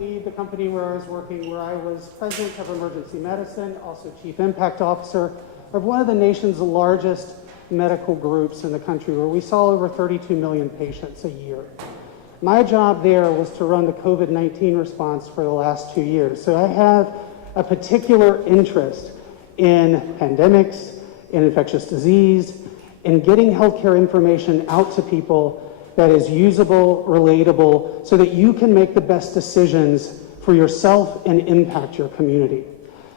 leave the company where I was working, where I was president of emergency medicine, also chief impact officer of one of the nation's largest medical groups in the country, where we saw over 32 million patients a year. My job there was to run the COVID-19 response for the last 2 years. So I have a particular interest in pandemics, in infectious disease, in getting healthcare information out to people that is usable, relatable, so that you can make the best decisions for yourself and impact your community.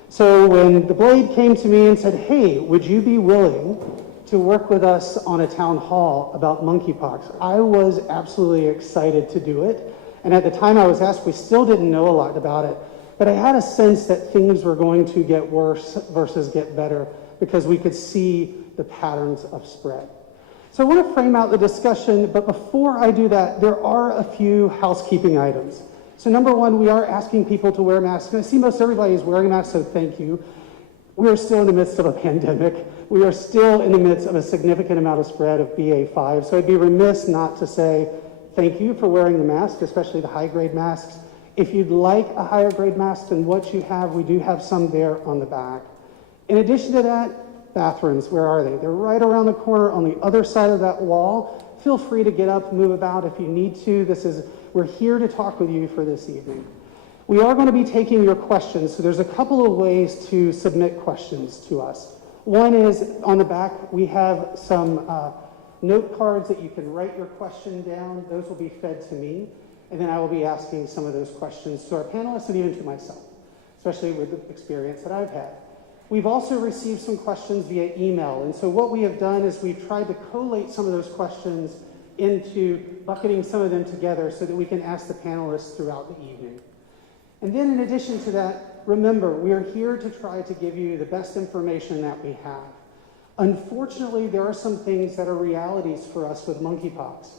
So when the Blade came to me and said, hey, would you be willing to work with us on a town hall about monkeypox, I was absolutely excited to do it. And at the time I was asked, we still didn't know a lot about it, but I had a sense that things were going to get worse versus get better because we could see the patterns of spread. So I want to frame out the discussion, but before I do that, there are a few housekeeping items. So number one, we are asking people to wear masks. And I see most everybody is wearing masks, so thank you. We are still in the midst of a pandemic. We are still in the midst of a significant amount of spread of BA5. So I'd be remiss not to say thank you for wearing the mask, especially the high-grade masks. If you'd like a higher grade mask than what you have, we do have some there on the back. In addition to that, bathrooms, where are they? They're right around the corner on the other side of that wall. Feel free to get up, move about if you need to. We're here to talk with you for this evening. We are going to be taking your questions, so there's a couple of ways to submit questions to us. One is on the back, we have some note cards that you can write your question down. Those will be fed to me, and then I will be asking some of those questions to our panelists and even to myself, especially with the experience that I've had. We've also received some questions via email, and so what we have done is we've tried to collate some of those questions into bucketing some of them together so that we can ask the panelists throughout the evening. And then in addition to that, remember, we are here to try to give you the best information that we have. Unfortunately, there are some things that are realities for us with monkeypox.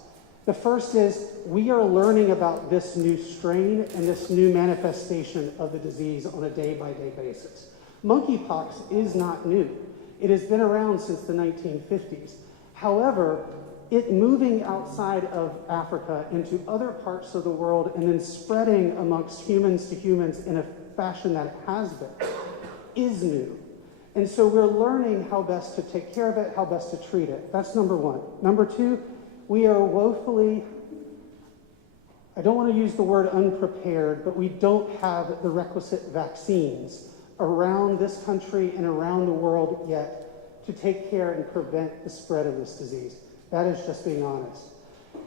The first is we are learning about this new strain and this new manifestation of the disease on a day-by-day basis. Monkeypox is not new. It has been around since the 1950s. However, it moving outside of Africa into other parts of the world and then spreading amongst humans to humans in a fashion that it has been is new. And so we're learning how best to take care of it, how best to treat it. That's number one. Number two, we are woefully, I don't want to use the word unprepared, but we don't have the requisite vaccines around this country and around the world yet to take care and prevent the spread of this disease. That is just being honest.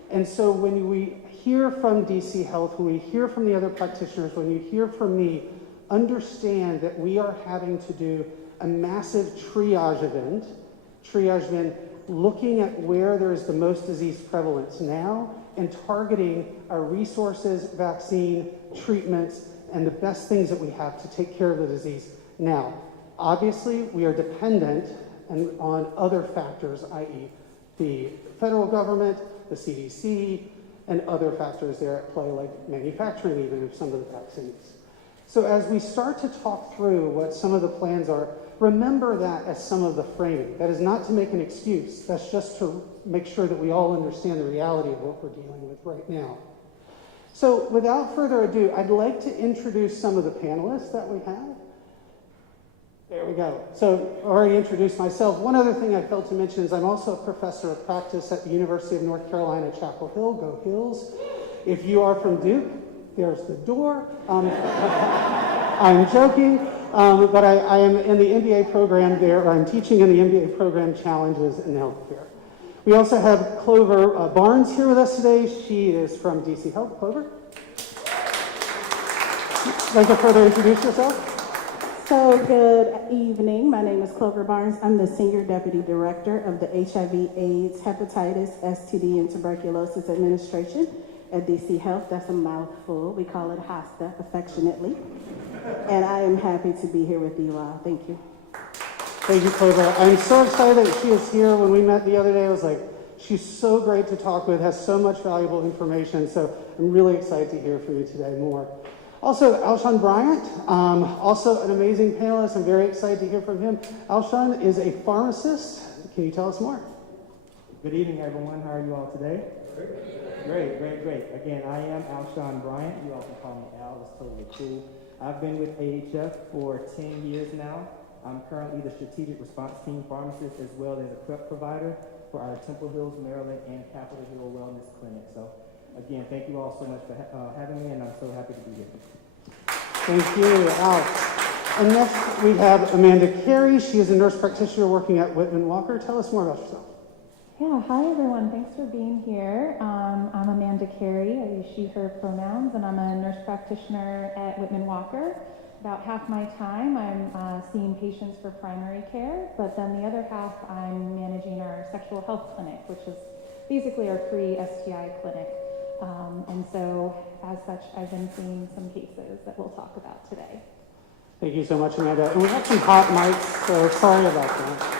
And so when we hear from DC Health, when we hear from the other practitioners, when you hear from me, understand that we are having to do a massive triage event looking at where there is the most disease prevalence now and targeting our resources, vaccine, treatments, and the best things that we have to take care of the disease now. Obviously, we are dependent on other factors, i.e. the federal government, the CDC, and other factors there at play, like manufacturing even of some of the vaccines. So as we start to talk through what some of the plans are, remember that as some of the framing. That is not to make an excuse. That's just to make sure that we all understand the reality of what we're dealing with right now. So without further ado, I'd like to introduce some of the panelists that we have. There we go. So I already introduced myself. One other thing I failed to mention is I'm also a professor of practice at the University of North Carolina, Chapel Hill. Go Hills. If you are from Duke, there's the door. I'm joking, but I am in the MBA program there, or I'm teaching in the MBA program Challenges in Healthcare. We also have Clover Barnes here with us today. She is from DC Health. Clover? Like to further introduce yourself? So good evening. My name is Clover Barnes. I'm the Senior Deputy Director of the HIV/AIDS, Hepatitis, STD, and Tuberculosis Administration at DC Health. That's a mouthful. We call it HOSTA affectionately. And I am happy to be here with you all. Thank you. Thank you, Clover. I'm so excited that she is here. When we met the other day, I was like, she's so great to talk with, has so much valuable information. So I'm really excited to hear from you today more. Also, Alshon Bryant, also an amazing panelist. I'm very excited to hear from him. Alshon is a pharmacist. Can you tell us more? Good evening, everyone. How are you all today? Great. Great. Again, I am Alshon Bryant. You all can call me Al. It's totally cool. I've been with AHF for 10 years now. I'm currently the Strategic Response Team Pharmacist as well as a prep provider for our Temple Hills, Maryland and Capitol Hill Wellness Clinic. So, again, thank you all so much for having me, and I'm so happy to be here. Thank you, Al. And next we have Amanda Carey. She is a nurse practitioner working at Whitman Walker. Tell us more about yourself. Yeah, hi everyone. Thanks for being here. I'm Amanda Carey. I use she, her pronouns, and I'm a nurse practitioner at Whitman Walker. About half my time I'm seeing patients for primary care, but then the other half I'm managing our sexual health clinic, which is basically our free STI clinic. And so as such, I've been seeing some cases that we'll talk about today. Thank you so much, Amanda. And we have some hot mics, so sorry about that.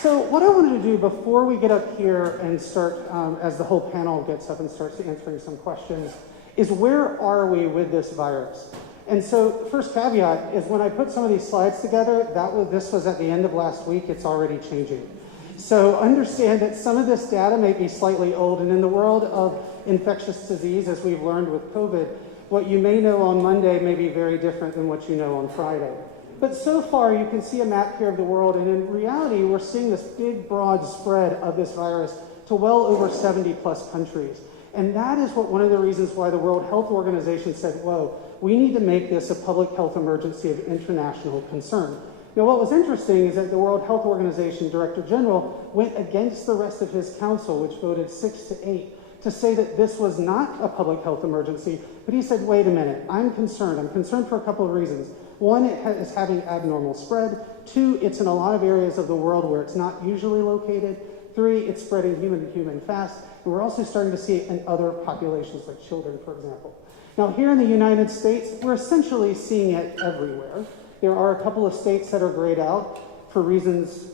So what I wanted to do before we get up here and start, as the whole panel gets up and starts answering some questions, is where are we with this virus? And so the first caveat is when I put some of these slides together, this was at the end of last week. It's already changing. So understand that some of this data may be slightly old, and in the world of infectious disease, as we've learned with COVID, what you may know on Monday may be very different than what you know on Friday. But so far, you can see a map here of the world, and in reality, we're seeing this big, broad spread of this virus to well over 70-plus countries. And that is one of the reasons why the World Health Organization said, whoa, we need to make this a public health emergency of international concern. Now, what was interesting is that the World Health Organization Director General went against the rest of his council, which voted 6-8, to say that this was not a public health emergency. But he said, wait a minute, I'm concerned. I'm concerned for a couple of reasons. One, it is having abnormal spread. Two, it's in a lot of areas of the world where it's not usually located. Three, it's spreading human to human fast. And we're also starting to see it in other populations, like children, for example. Now, here in the United States, we're essentially seeing it everywhere. There are a couple of states that are grayed out for reasons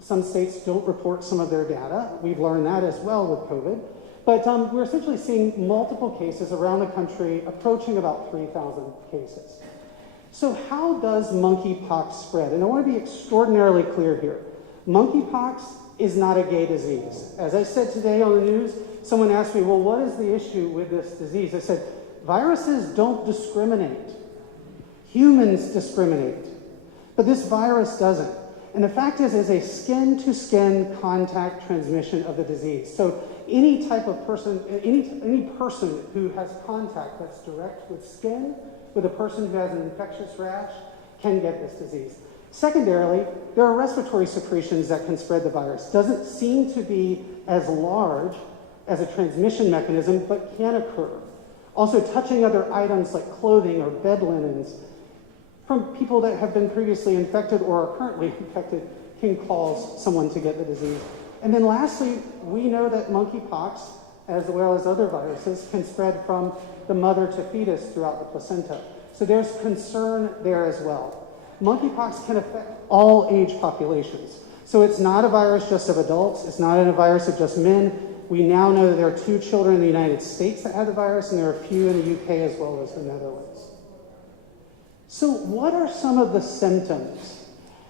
some states don't report some of their data. We've learned that as well with COVID. But we're essentially seeing multiple cases around the country, approaching about 3,000 cases. So how does monkeypox spread? And I want to be extraordinarily clear here. Monkeypox is not a gay disease. As I said today on the news, someone asked me, well, what is the issue with this disease? I said, viruses don't discriminate. Humans discriminate. But this virus doesn't. And the fact is a skin-to-skin contact transmission of the disease. So any type of person, any person who has contact that's direct with skin, with a person who has an infectious rash, can get this disease. Secondarily, there are respiratory secretions that can spread the virus. Doesn't seem to be as large as a transmission mechanism, but can occur. Also, touching other items like clothing or bed linens from people that have been previously infected or are currently infected can cause someone to get the disease. And then lastly, we know that monkeypox, as well as other viruses, can spread from the mother to fetus throughout the placenta. So there's concern there as well. Monkeypox can affect all age populations. So it's not a virus just of adults. It's not a virus of just men. We now know that there are 2 children in the United States that have the virus, and there are a few in the UK as well as the Netherlands. So what are some of the symptoms?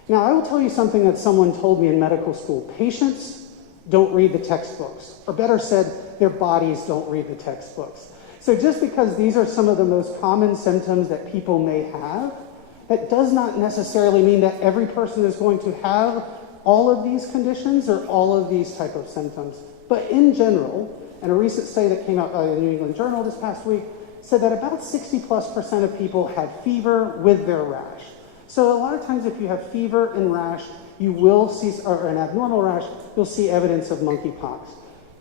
Now, I will tell you something that someone told me in medical school. Patients don't read the textbooks, or better said, their bodies don't read the textbooks. So just because these are some of the most common symptoms that people may have, that does not necessarily mean that every person is going to have all of these conditions or all of these type of symptoms. But in general, and a recent study that came out by the New England Journal this past week said that about 60+% of people had fever with their rash. So a lot of times if you have fever and rash, you will see, or an abnormal rash, you'll see evidence of monkeypox.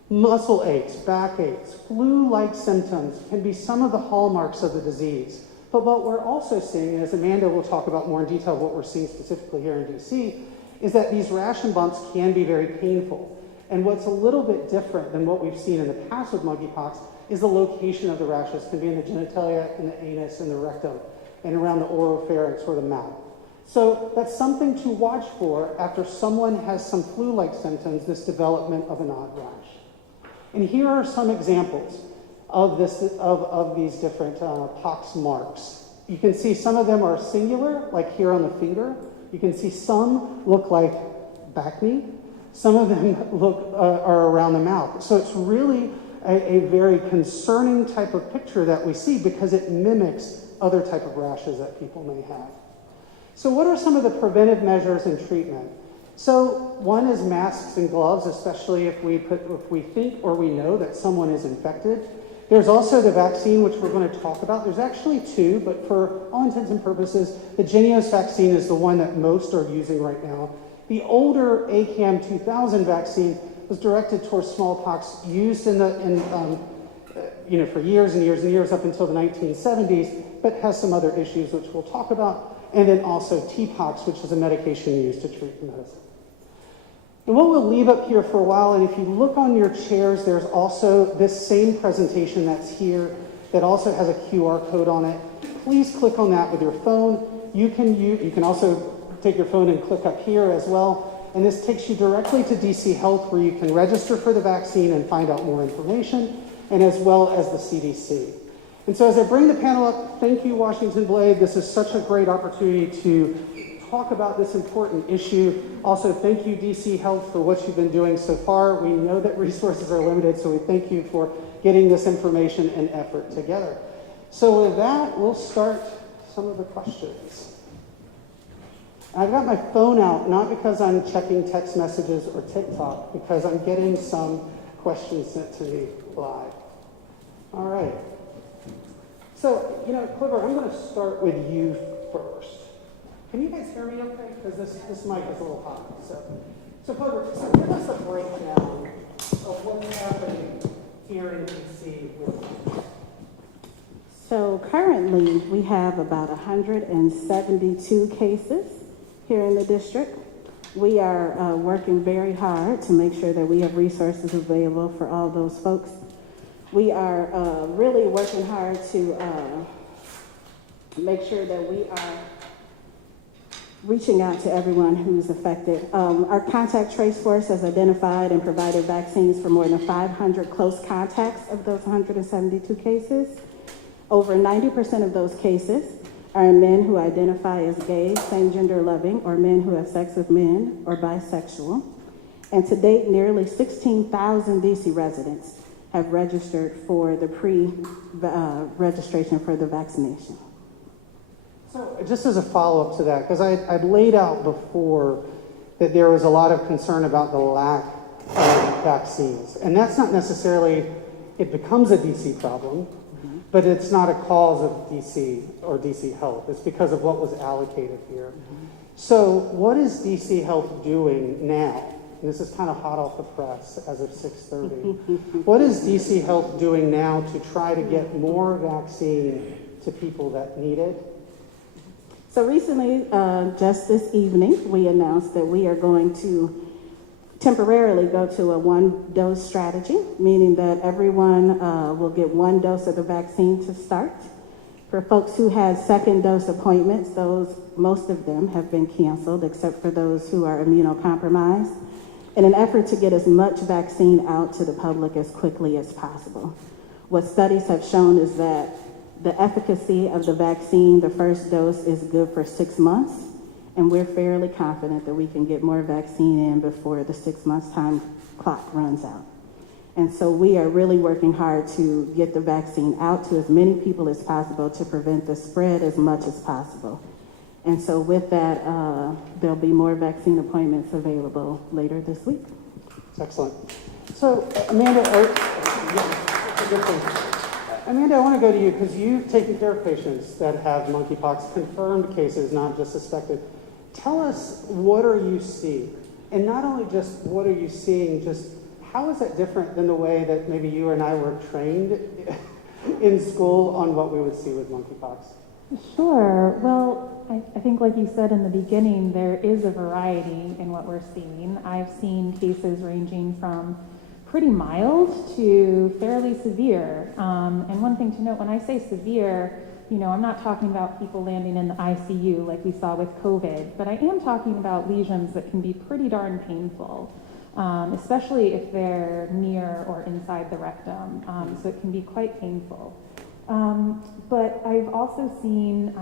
Muscle aches, back aches, flu-like symptoms can be some of the hallmarks of the disease. But what we're also seeing, as Amanda will talk about more in detail what we're seeing specifically here in DC, is that these rash and bumps can be very painful. And what's a little bit different than what we've seen in the past with monkeypox is the location of the rashes can be in the genitalia, in the anus, and the rectum, and around the oropharynx or the mouth. So that's something to watch for after someone has some flu-like symptoms, this development of an odd rash. And here are some examples of these different pox marks. You can see some of them are singular, like here on the finger. You can see some look like back knee. Some of them are around the mouth. So it's really a very concerning type of picture that we see because it mimics other type of rashes that people may have. So what are some of the preventive measures and treatment? So one is masks and gloves, especially if we think or we know that someone is infected. There's also the vaccine, which we're going to talk about. There's actually two, but for all intents and purposes, the Jynneos vaccine is the one that most are using right now. The older ACAM 2000 vaccine was directed towards smallpox, used for years and years and years up until the 1970s, but has some other issues which we'll talk about. And then also TPOX, which is a medication used to treat medicine. And what we'll leave up here for a while, and if you look on your chairs, there's also this same presentation that's here that also has a QR code on it. Please click on that with your phone. You can also take your phone and click up here as well. And this takes you directly to DC Health, where you can register for the vaccine and find out more information, and as well as the CDC. And so as I bring the panel up, thank you, Washington Blade. This is such a great opportunity to talk about this important issue. Also, thank you, DC Health, for what you've been doing so far. We know that resources are limited, so we thank you for getting this information and effort together. So with that, we'll start some of the questions. I've got my phone out, not because I'm checking text messages or TikTok, because I'm getting some questions sent to me live. All right. So, Cliver, I'm going to start with you first. Can you guys hear me okay? Because this mic is a little hot. So Cliver, give us a breakdown of what's happening here in DC with you. So currently, we have about 172 cases here in the district. We are working very hard to make sure that we have resources available for all those folks. We are really working hard to make sure that we are reaching out to everyone who's affected. Our contact trace force has identified and provided vaccines for more than 500 close contacts of those 172 cases. Over 90% of those cases are men who identify as gay, same-gender loving, or men who have sex with men, or bisexual. And to date, nearly 16,000 DC residents have registered for the pre-registration for the vaccination. So just as a follow-up to that, because I'd laid out before that there was a lot of concern about the lack of vaccines. And that's not necessarily, it becomes a DC problem, but it's not a cause of DC or DC Health. It's because of what was allocated here. So what is DC Health doing now? And this is kind of hot off the press as of 6:30. What is DC Health doing now to try to get more vaccine to people that need it? So recently, just this evening, we announced that we are going to temporarily go to a one-dose strategy, meaning that everyone will get one dose of the vaccine to start. For folks who had second dose appointments, most of them have been canceled, except for those who are immunocompromised, in an effort to get as much vaccine out to the public as quickly as possible. What studies have shown is that the efficacy of the vaccine, the first dose, is good for 6 months, and we're fairly confident that we can get more vaccine in before the 6 months time clock runs out. And so we are really working hard to get the vaccine out to as many people as possible to prevent the spread as much as possible. And so with that, there'll be more vaccine appointments available later this week. Excellent. So, Amanda, Amanda, I want to go to you because you've taken care of patients that have monkeypox, confirmed cases, not just suspected. Tell us, what are you seeing? And not only just what are you seeing, just how is that different than the way that maybe you and I were trained in school on what we would see with monkeypox? Sure. Well, I think like you said in the beginning, there is a variety in what we're seeing. I've seen cases ranging from pretty mild to fairly severe. And one thing to note, when I say severe, I'm not talking about people landing in the ICU like we saw with COVID, but I am talking about lesions that can be pretty darn painful, especially if they're near or inside the rectum. So it can be quite painful. But I've also seen,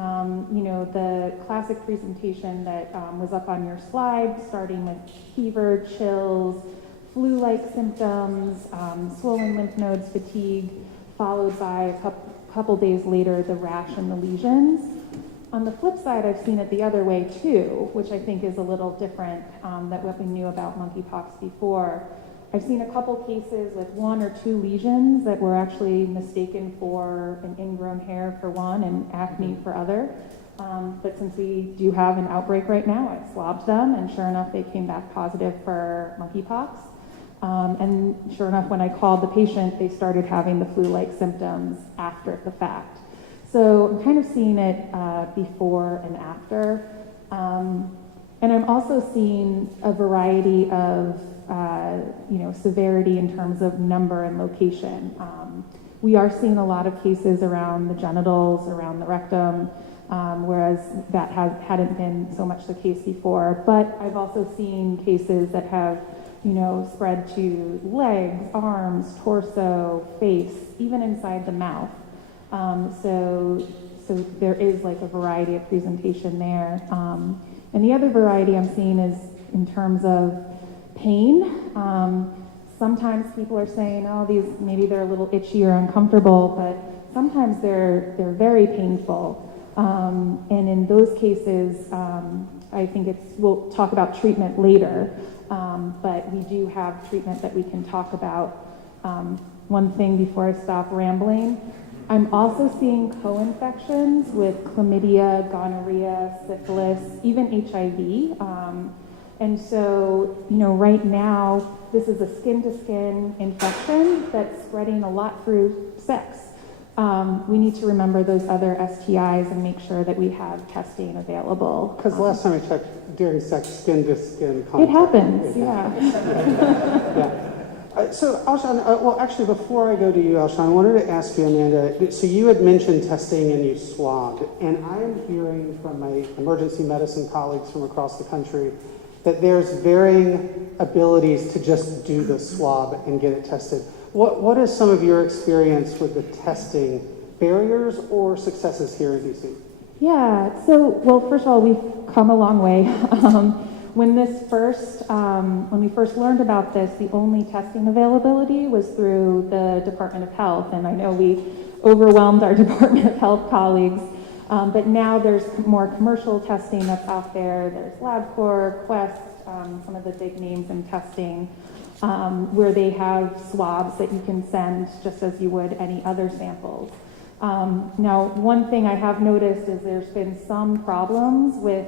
the classic presentation that was up on your slide, starting with fever, chills, flu-like symptoms, swollen lymph nodes, fatigue, followed by a couple days later, the rash and the lesions. On the flip side, I've seen it the other way too, which I think is a little different than what we knew about monkeypox before. I've seen a couple cases with 1 or 2 lesions that were actually mistaken for an ingrown hair for one and acne for other. But since we do have an outbreak right now, I swabbed them, and sure enough, they came back positive for monkeypox. And sure enough, when I called the patient, they started having the flu-like symptoms after the fact. So I'm kind of seeing it before and after. And I'm also seeing a variety of severity in terms of number and location. We are seeing a lot of cases around the genitals, around the rectum, whereas that hadn't been so much the case before. But I've also seen cases that have, spread to legs, arms, torso, face, even inside the mouth. So there is like a variety of presentation there. And the other variety I'm seeing is in terms of pain. Sometimes people are saying, oh, maybe they're a little itchy or uncomfortable, but sometimes they're very painful. And in those cases, I think we'll talk about treatment later, but we do have treatment that we can talk about. One thing before I stop rambling, I'm also seeing co-infections with chlamydia, gonorrhea, syphilis, even HIV. And so, right now, this is a skin-to-skin infection that's spreading a lot through sex. We need to remember those other STIs and make sure that we have testing available. Because last time I checked, during sex, skin-to-skin contact. It happens, yeah. Yeah. So, Alshon, actually, before I go to you, Alshon, I wanted to ask you, Amanda, so you had mentioned testing and you swabbed, and I am hearing from my emergency medicine colleagues from across the country that there's varying abilities to just do the swab and get it tested. What is some of your experience with the testing barriers or successes here in DC? Yeah, well, first of all, we've come a long way. When we first learned about this, the only testing availability was through the Department of Health, and I know we overwhelmed our Department of Health colleagues, but now there's more commercial testing that's out there. There's LabCorp, Quest, some of the big names in testing, where they have swabs that you can send just as you would any other samples. Now, one thing I have noticed is there's been some problems with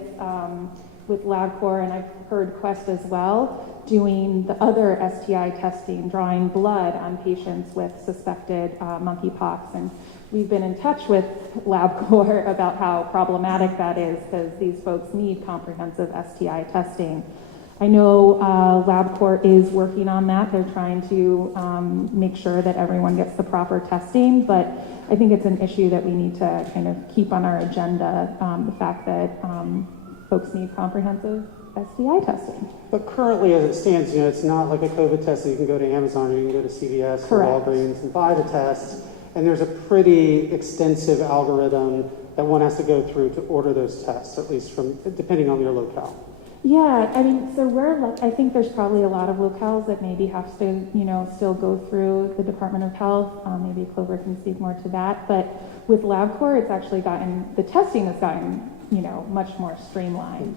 LabCorp, and I've heard Quest as well, doing the other STI testing, drawing blood on patients with suspected monkeypox. And we've been in touch with LabCorp about how problematic that is, because these folks need comprehensive STI testing. I know LabCorp is working on that. They're trying to make sure that everyone gets the proper testing, but I think it's an issue that we need to kind of keep on our agenda, the fact that folks need comprehensive STI testing. But currently, as it stands, it's not like a COVID test that you can go to Amazon or you can go to CVS or Walgreens and buy the test. And there's a pretty extensive algorithm that one has to go through to order those tests, at least depending on your locale. Yeah, I mean, so I think there's probably a lot of locales that maybe have to, still go through the Department of Health. Maybe Clover can speak more to that. But with LabCorp, it's actually the testing has gotten, much more streamlined.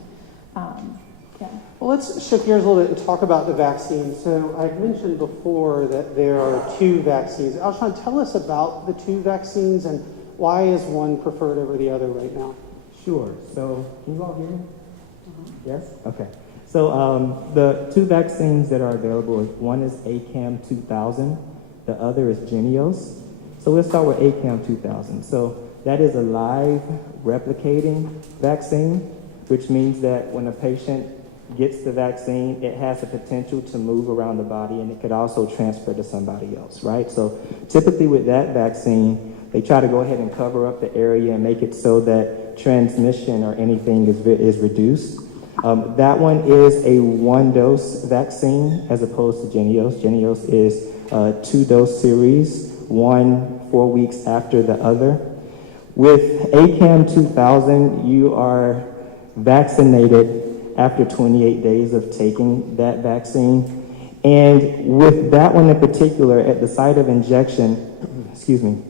Yeah. Well, let's shift gears a little bit and talk about the vaccine. So I've mentioned before that there are 2 vaccines. Alshon, tell us about the 2 vaccines and why is one preferred over the other right now? Sure. So, can you all hear me? Yes? Okay. So the 2 vaccines that are available, one is ACAM 2000, the other is Jynneos. So let's start with ACAM 2000. So that is a live replicating vaccine, which means that when a patient gets the vaccine, it has the potential to move around the body and it could also transfer to somebody else, right? So typically with that vaccine, they try to go ahead and cover up the area and make it so that transmission or anything is reduced. That one is a 1-dose vaccine as opposed to Jynneos. Jynneos is a 2-dose series one 4 weeks after the other. With ACAM 2000, you are vaccinated after 28 days of taking that vaccine. And with that one in particular, at the site of injection, excuse me,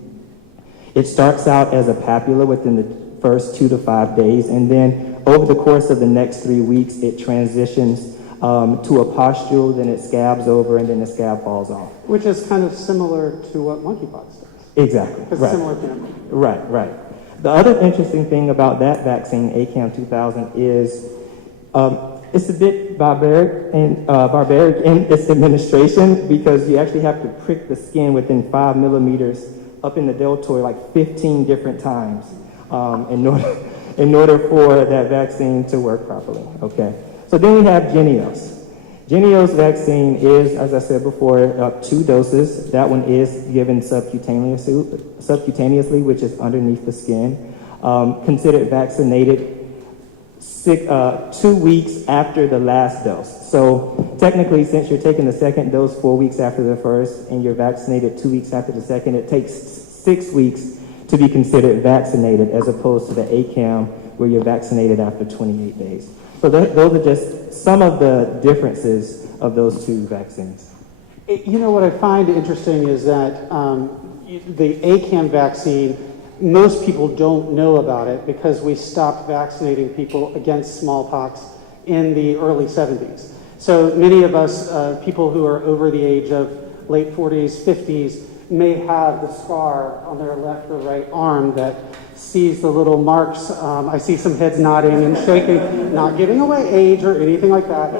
it starts out as a papilla within the first 2 to 5 days, and then over the course of the next 3 weeks, it transitions to a pustule, then it scabs over, and then the scab falls off. Which is kind of similar to what monkeypox does. Exactly. It's Right. similar family. Right. The other interesting thing about that vaccine, ACAM 2000, is it's a bit barbaric in its administration, because you actually have to prick the skin within 5 millimeters up in the deltoid like 15 different times in order for that vaccine to work properly. Okay. So then we have Jynneos. Jynneos vaccine is, as I said before, 2 doses. That one is given subcutaneously, which is underneath the skin. Considered vaccinated 2 weeks after the last dose. So technically, since you're taking the second dose 4 weeks after the first, and you're vaccinated 2 weeks after the second, it takes 6 weeks to be considered vaccinated, as opposed to the ACAM, where you're vaccinated after 28 days. So those are just some of the differences of those 2 vaccines. You know, what I find interesting is that the ACAM vaccine, most people don't know about it because we stopped vaccinating people against smallpox in the early 70s. So many of us, people who are over the age of late 40s, 50s, may have the scar on their left or right arm that sees the little marks. I see some heads nodding and shaking, not giving away age or anything like that.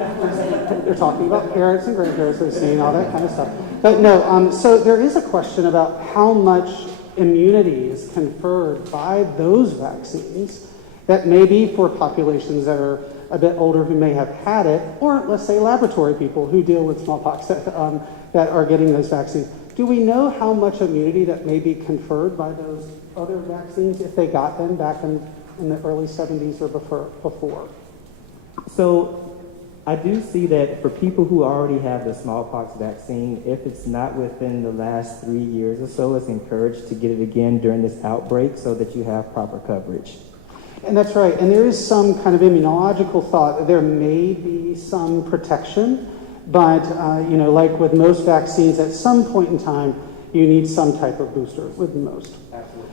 They're talking about parents and grandparents, they're seeing all that kind of stuff. But no, so there is a question about how much immunity is conferred by those vaccines that may be for populations that are a bit older who may have had it, or let's say laboratory people who deal with smallpox that are getting those vaccines. Do we know how much immunity that may be conferred by those other vaccines if they got them back in the early 70s or before? So I do see that for people who already have the smallpox vaccine, if it's not within the last 3 years or so, it's encouraged to get it again during this outbreak so that you have proper coverage. And that's right. And there is some kind of immunological thought that there may be some protection. But, like with most vaccines, at some point in time, you need some type of booster with most. Absolutely.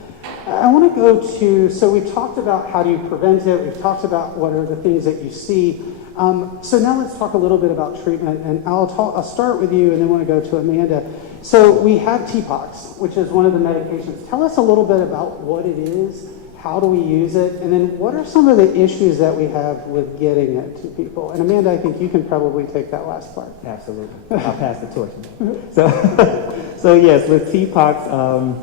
I want to go to, so we've talked about how do you prevent it. We've talked about what are the things that you see. So now let's talk a little bit about treatment. And I'll start with you and then want to go to Amanda. So we have TPOXX, which is one of the medications. Tell us a little bit about what it is. How do we use it? And then what are some of the issues that we have with getting it to people? And Amanda, I think you can probably take that last part. Absolutely. I'll pass the torch. So yes, with TPOXX,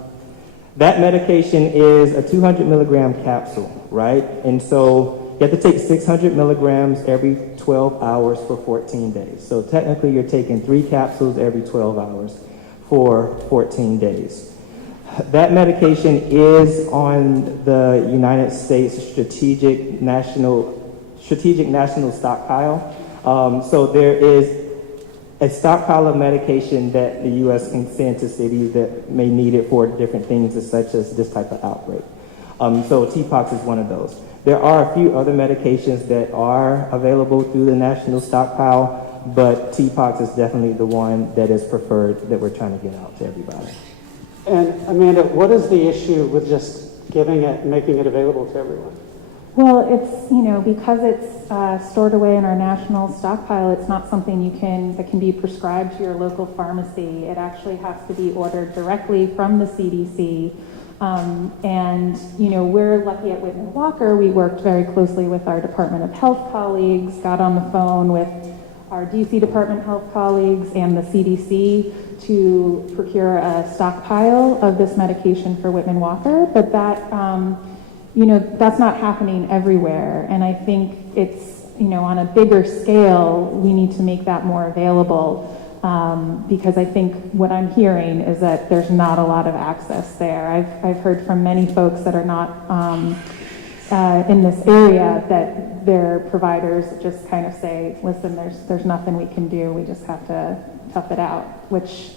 that medication is a 200 milligram capsule, right? And so you have to take 600 milligrams every 12 hours for 14 days. So technically you're taking 3 capsules every 12 hours for 14 days. That medication is on the United States strategic national stockpile. So there is a stockpile of medication that the U.S. can send to cities that may need it for different things, such as this type of outbreak. So TPOXX is one of those. There are a few other medications that are available through the national stockpile, but TPOXX is definitely the one that is preferred that we're trying to get out to everybody. And Amanda, what is the issue with just giving it and making it available to everyone? Well, it's, because it's stored away in our national stockpile, it's not something that can be prescribed to your local pharmacy. It actually has to be ordered directly from the CDC. And we're lucky at Whitman Walker. We worked very closely with our Department of Health colleagues, got on the phone with our DC Department of Health colleagues and the CDC to procure a stockpile of this medication for Whitman Walker, but that, that's not happening everywhere. And I think it's, on a bigger scale, we need to make that more available, because I think what I'm hearing is that there's not a lot of access there. I've heard from many folks that are not in this area that their providers just kind of say, listen, there's nothing we can do. We just have to tough it out, which,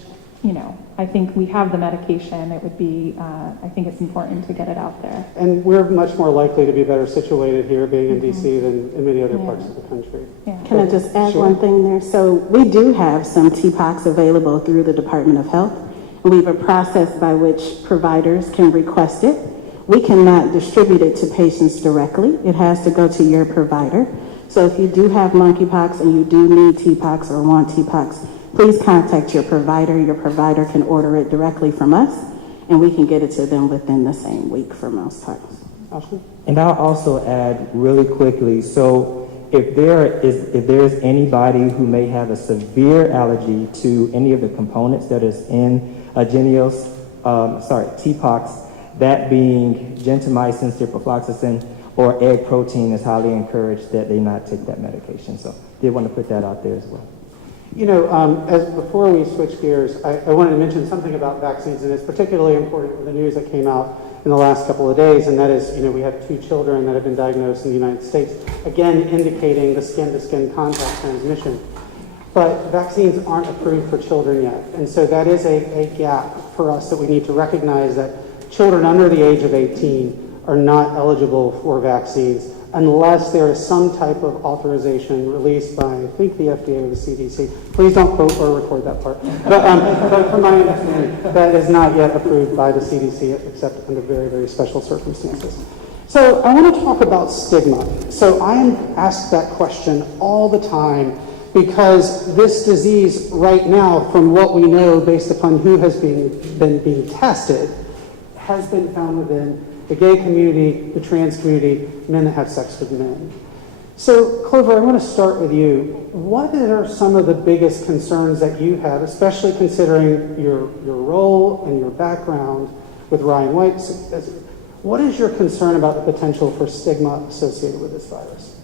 I think we have the medication. It would be, I think it's important to get it out there. And we're much more likely to be better situated here being in DC than in many other parts of the country. Yeah. Can I just add Sure. one thing there? So we do have some TPOCs available through the Department of Health. We have a process by which providers can request it. We cannot distribute it to patients directly. It has to go to your provider. So if you do have monkeypox and you do need TPOCs or want TPOCs, please contact your provider. Your provider can order it directly from us, and we can get it to them within the same week for most times. Ashley? And I'll also add really quickly, so if there's anybody who may have a severe allergy to any of the components that is in TPOCs, that being gentamicin, ciprofloxacin, or egg protein, is highly encouraged that they not take that medication. So did want to put that out there as well. Before we switch gears, I wanted to mention something about vaccines, and it's particularly important with the news that came out in the last couple of days, and that is, we have 2 children that have been diagnosed in the United States, again indicating the skin-to-skin contact transmission. But vaccines aren't approved for children yet, and so that is a gap for us that we need to recognize, that children under the age of 18 are not eligible for vaccines unless there is some type of authorization released by, I think, the FDA or the CDC. Please don't quote or record that part. But from my understanding, that is not yet approved by the CDC except under very, very special circumstances. So I want to talk about stigma. So I am asked that question all the time because this disease right now, from what we know based upon who has been being tested, has been found within the gay community, the trans community, men that have sex with men. So, Clover, I want to start with you. What are some of the biggest concerns that you have, especially considering your role and your background with Ryan White? What is your concern about the potential for stigma associated with this virus?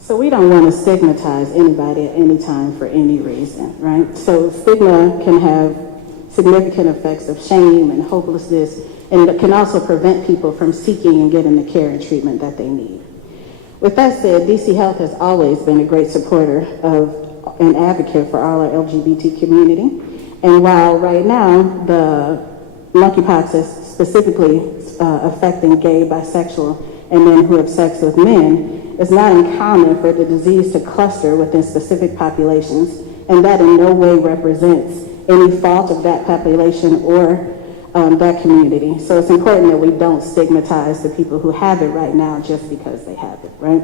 So we don't want to stigmatize anybody at any time for any reason, right? So stigma can have significant effects of shame and hopelessness, and it can also prevent people from seeking and getting the care and treatment that they need. With that said, DC Health has always been a great supporter of and advocate for all our LGBT community. And while right now the monkeypox is specifically affecting gay, bisexual, and men who have sex with men, it's not uncommon for the disease to cluster within specific populations, and that in no way represents any fault of that population or that community. So it's important that we don't stigmatize the people who have it right now just because they have it, right?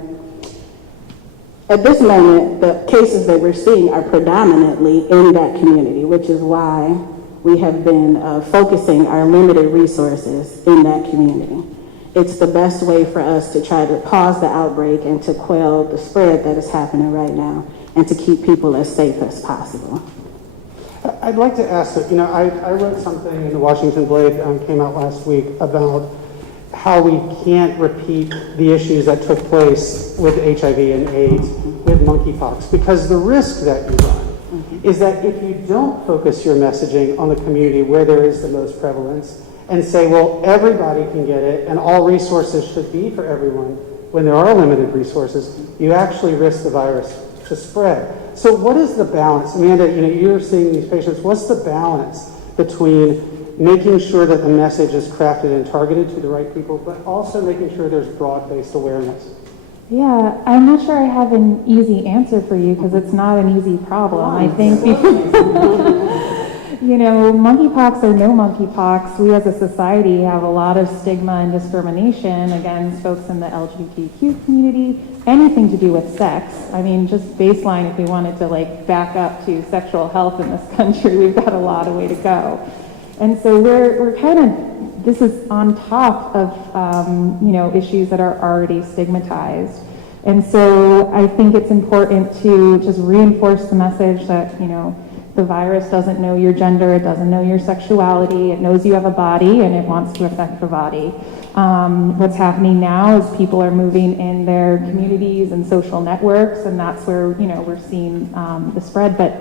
At this moment, the cases that we're seeing are predominantly in that community, which is why we have been focusing our limited resources in that community. It's the best way for us to try to pause the outbreak and to quell the spread that is happening right now and to keep people as safe as possible. I'd like to ask, I wrote something in the Washington Blade, came out last week, about how we can't repeat the issues that took place with HIV and AIDS, with monkeypox, because the risk that you run is that if you don't focus your messaging on the community where there is the most prevalence and say, well, everybody can get it and all resources should be for everyone, when there are limited resources, you actually risk the virus to spread. So what is the balance? Amanda, you're seeing these patients. What's the balance between making sure that the message is crafted and targeted to the right people, but also making sure there's broad-based awareness? Yeah, I'm not sure I have an easy answer for you because it's not an easy problem. I think, monkeypox or no monkeypox, we as a society have a lot of stigma and discrimination against folks in the LGBTQ community, anything to do with sex. I mean, just baseline, if we wanted to back up to sexual health in this country, we've got a lot of way to go. And so we're kind of, this is on top of, issues that are already stigmatized. And so I think it's important to just reinforce the message that, the virus doesn't know your gender, it doesn't know your sexuality, it knows you have a body and it wants to affect the body. What's happening now is people are moving in their communities and social networks, and that's where, we're seeing the spread, but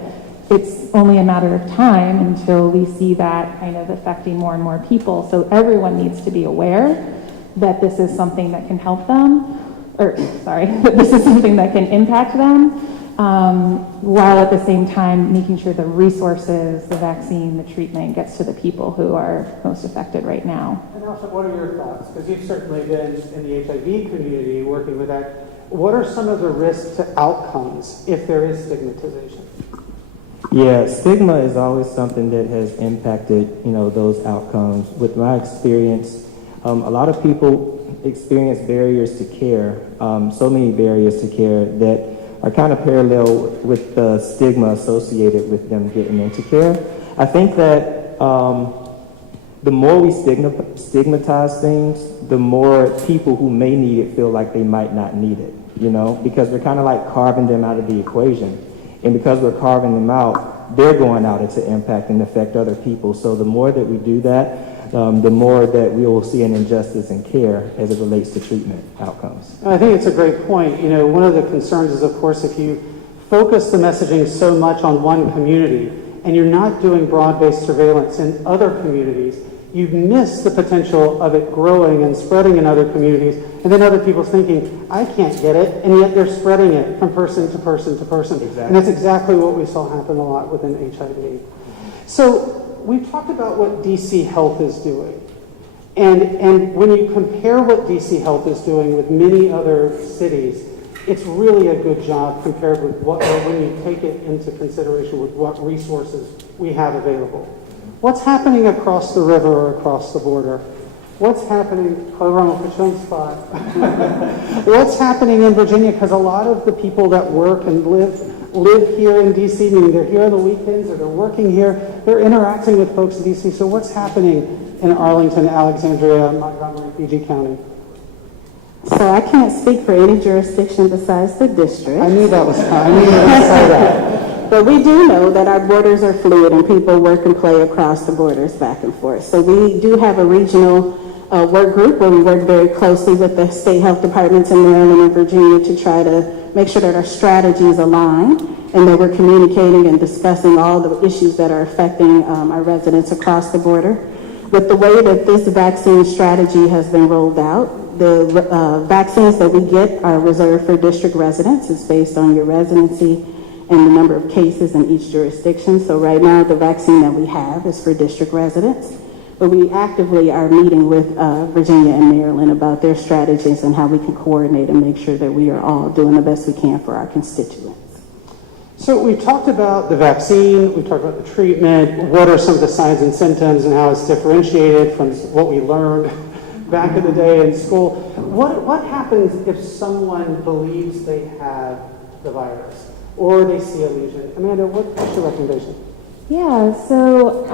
it's only a matter of time until we see that kind of affecting more and more people. So everyone needs to be aware that this is something that can help them, that this is something that can impact them. while at the same time making sure the resources, the vaccine, the treatment gets to the people who are most affected right now. And also, what are your thoughts? Because you've certainly been in the HIV community working with that. What are some of the risks to outcomes if there is stigmatization? Yeah, stigma is always something that has impacted, those outcomes. With my experience, a lot of people experience barriers to care, so many barriers to care that are kind of parallel with the stigma associated with them getting into care. I think that the more we stigmatize things, the more people who may need it feel like they might not need it, because we're kind of like carving them out of the equation. And because we're carving them out, they're going out into impact and affect other people. So the more that we do that, the more that we will see an injustice in care as it relates to treatment outcomes. I think it's a great point. One of the concerns is, of course, if you focus the messaging so much on one community and you're not doing broad-based surveillance in other communities, you miss the potential of it growing and spreading in other communities, and then other people thinking, I can't get it, and yet they're spreading it from person to person to person. Exactly. And that's exactly what we saw happen a lot within HIV. So we've talked about what DC Health is doing. And when you compare what DC Health is doing with many other cities, it's really a good job compared with when you take it into consideration with what resources we have available. What's happening across the river or across the border? What's happening, what's happening in Virginia? Because a lot of the people that work and live here in DC, meaning they're here on the weekends or they're working here, they're interacting with folks in DC. So what's happening in Arlington, Alexandria, Montgomery, PG County? So I can't speak for any jurisdiction besides the district. I knew that was coming. I knew you were going to say that. But we do know that our borders are fluid and people work and play across the borders back and forth. So we do have a regional work group where we work very closely with the state health departments in Maryland and Virginia to try to make sure that our strategies align and that we're communicating and discussing all the issues that are affecting our residents across the border. With the way that this vaccine strategy has been rolled out, the vaccines that we get are reserved for district residents. It's based on your residency and the number of cases in each jurisdiction. So right now, the vaccine that we have is for district residents. But we actively are meeting with Virginia and Maryland about their strategies and how we can coordinate and make sure that we are all doing the best we can for our constituents. So we've talked about the vaccine, we've talked about the treatment, what are some of the signs and symptoms and how it's differentiated from what we learned back in the day in school. What happens if someone believes they have the virus or they see a lesion? Amanda, what's your recommendation? Yeah, so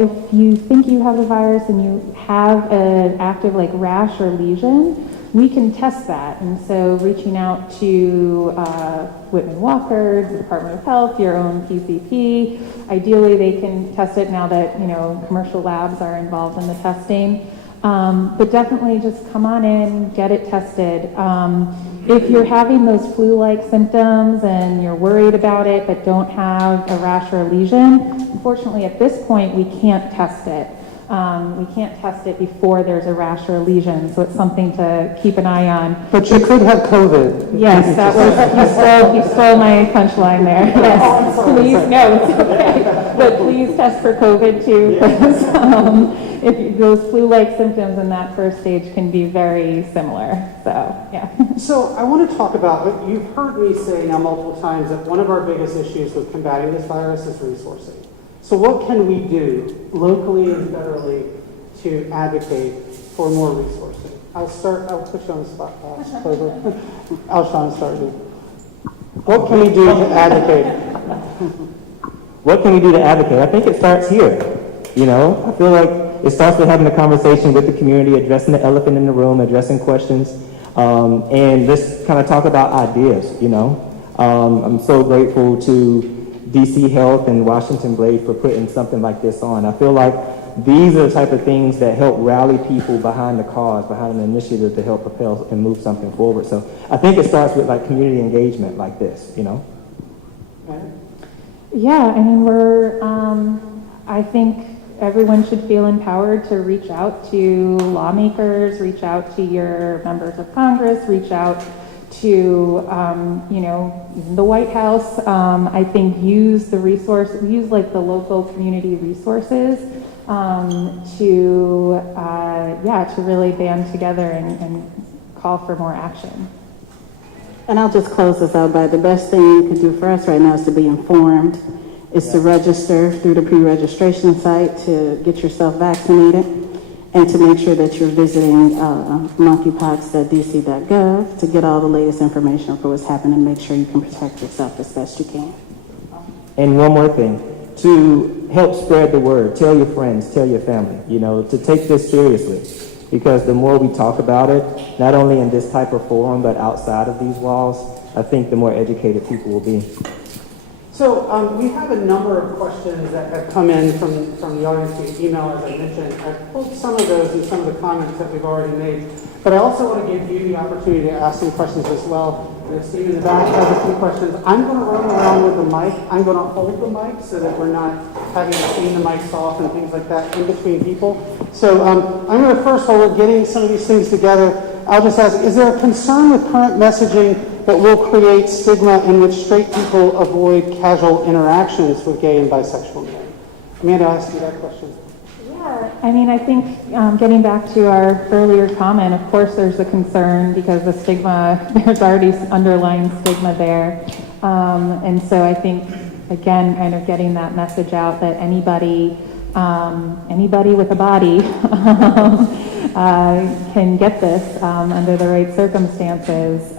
if you think you have the virus and you have an active rash or lesion, we can test that. And so reaching out to Whitman Walker, the Department of Health, your own PCP, ideally they can test it now that, commercial labs are involved in the testing. But definitely just come on in, get it tested. If you're having those flu-like symptoms and you're worried about it but don't have a rash or a lesion, unfortunately at this point we can't test it. We can't test it before there's a rash or a lesion, so it's something to keep an eye on. But you could have COVID. Yes, that was, you stole my punchline there. Yes, please, no, it's okay. But please test for COVID too, because if those flu-like symptoms in that first stage can be very similar, so yeah. So I want to talk about, you've heard me say now multiple times that one of our biggest issues with combating this virus is resourcing. So what can we do locally and federally to advocate for more resourcing? I'll put you on the spot, Clover. I'll try and start you. What can we do to advocate? What can we do to advocate? I think it starts here. I feel like it starts with having a conversation with the community, addressing the elephant in the room, addressing questions, and let's kind of talk about ideas, I'm so grateful to DC Health and Washington Blade for putting something like this on. I feel like these are the type of things that help rally people behind the cause, behind an initiative to help propel and move something forward. So I think it starts with community engagement like this, Yeah, I mean, I think everyone should feel empowered to reach out to lawmakers, reach out to your members of Congress, reach out to, you know, the White House, I think use the like the local community resources to really band together and call for more action. And I'll just close this out by the best thing you can do for us right now is to be informed, is to register through the pre-registration site to get yourself vaccinated, and to make sure that you're visiting monkeypox.dc.gov to get all the latest information for what's happening and make sure you can protect yourself as best you can. And one more thing, to help spread the word, tell your friends, tell your family, you know, to take this seriously. Because the more we talk about it, not only in this type of forum, but outside of these walls, I think the more educated people will be. So we have a number of questions that have come in from the audience via email, as I mentioned. I've pulled some of those and some of the comments that we've already made. But I also want to give you the opportunity to ask some questions as well. Steve in the back has a few questions. I'm going to run around with the mic. I'm going to hold the mic so that we're not having to clean the mics off and things like that in between people. So I'm going to first, while we're getting some of these things together, I'll just ask, is there a concern with current messaging that will create stigma in which straight people avoid casual interactions with gay and bisexual men? Amanda, I'll ask you that question. Yeah, I mean, I think getting back to our earlier comment, of course there's a concern because the stigma, there's already underlying stigma there. And so I think, again, kind of getting that message out that anybody with a body can get this under the right circumstances.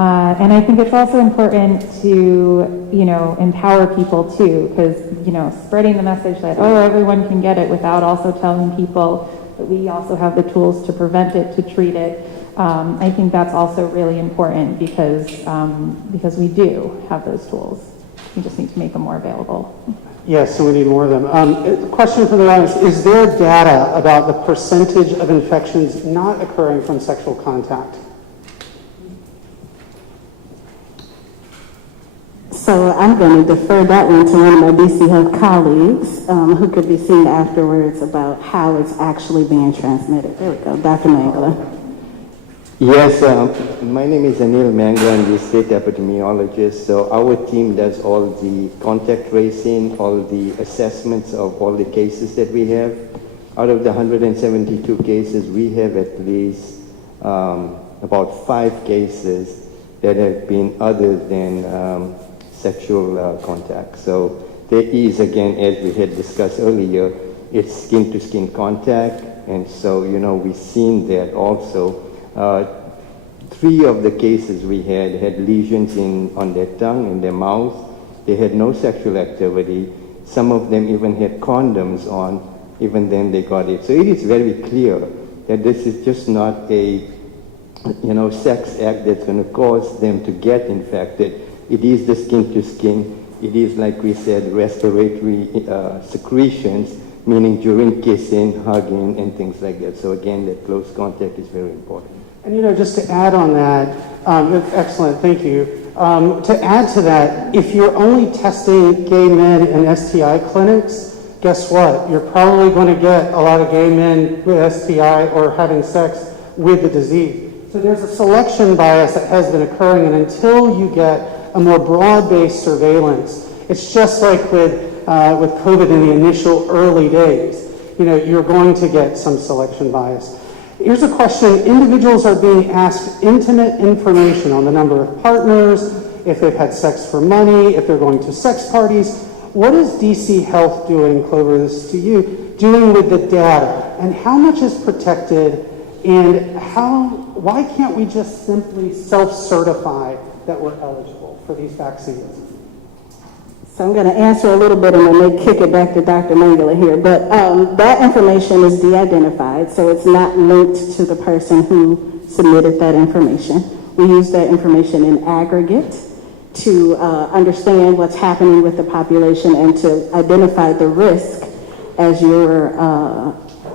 And I think it's also important to, you know, empower people too, because, you know, spreading the message that, oh, everyone can get it without also telling people that we also have the tools to prevent it, to treat it. I think that's also really important because we do have those tools. We just need to make them more available. Yes, so we need more of them. A question from the audience, is there data about the percentage of infections not occurring from sexual contact? So I'm going to defer that one to one of my DC Health colleagues who could be seen afterwards about how it's actually being transmitted. There we go, Dr. Mangala. Yes, my name is Anil Mangla. I'm the state epidemiologist. So our team does all the contact tracing, all the assessments of all the cases that we have. Out of the 172 cases, we have at least about 5 cases that have been other than sexual contact. So there is, again, as we had discussed earlier, it's skin-to-skin contact, and so, you know, we've seen that also. 3 of the cases we had lesions on their tongue, in their mouth. They had no sexual activity. Some of them even had condoms on, even then they got it. So it is very clear that this is just not a, you know, sex act that's going to cause them to get infected. It is the skin to skin. It is, like we said, respiratory secretions, meaning during kissing, hugging, and things like that. So again, that close contact is very important. And, you know, just to add on that, excellent, thank you. To add to that, if you're only testing gay men in STI clinics, guess what? You're probably going to get a lot of gay men with STI or having sex with the disease. So there's a selection bias that has been occurring, and until you get a more broad-based surveillance, it's just like with COVID in the initial early days. You know, you're going to get some selection bias. Here's a question. Individuals are being asked intimate information on the number of partners, if they've had sex for money, if they're going to sex parties. What is DC Health doing, Clover, this is to you, doing with the data? And how much is protected? And why can't we just simply self-certify that we're eligible for these vaccines? So I'm going to answer a little bit and then may kick it back to Dr. Mangala here. But that information is de-identified, so it's not linked to the person who submitted that information. We use that information in aggregate to understand what's happening with the population and to identify the risk as you're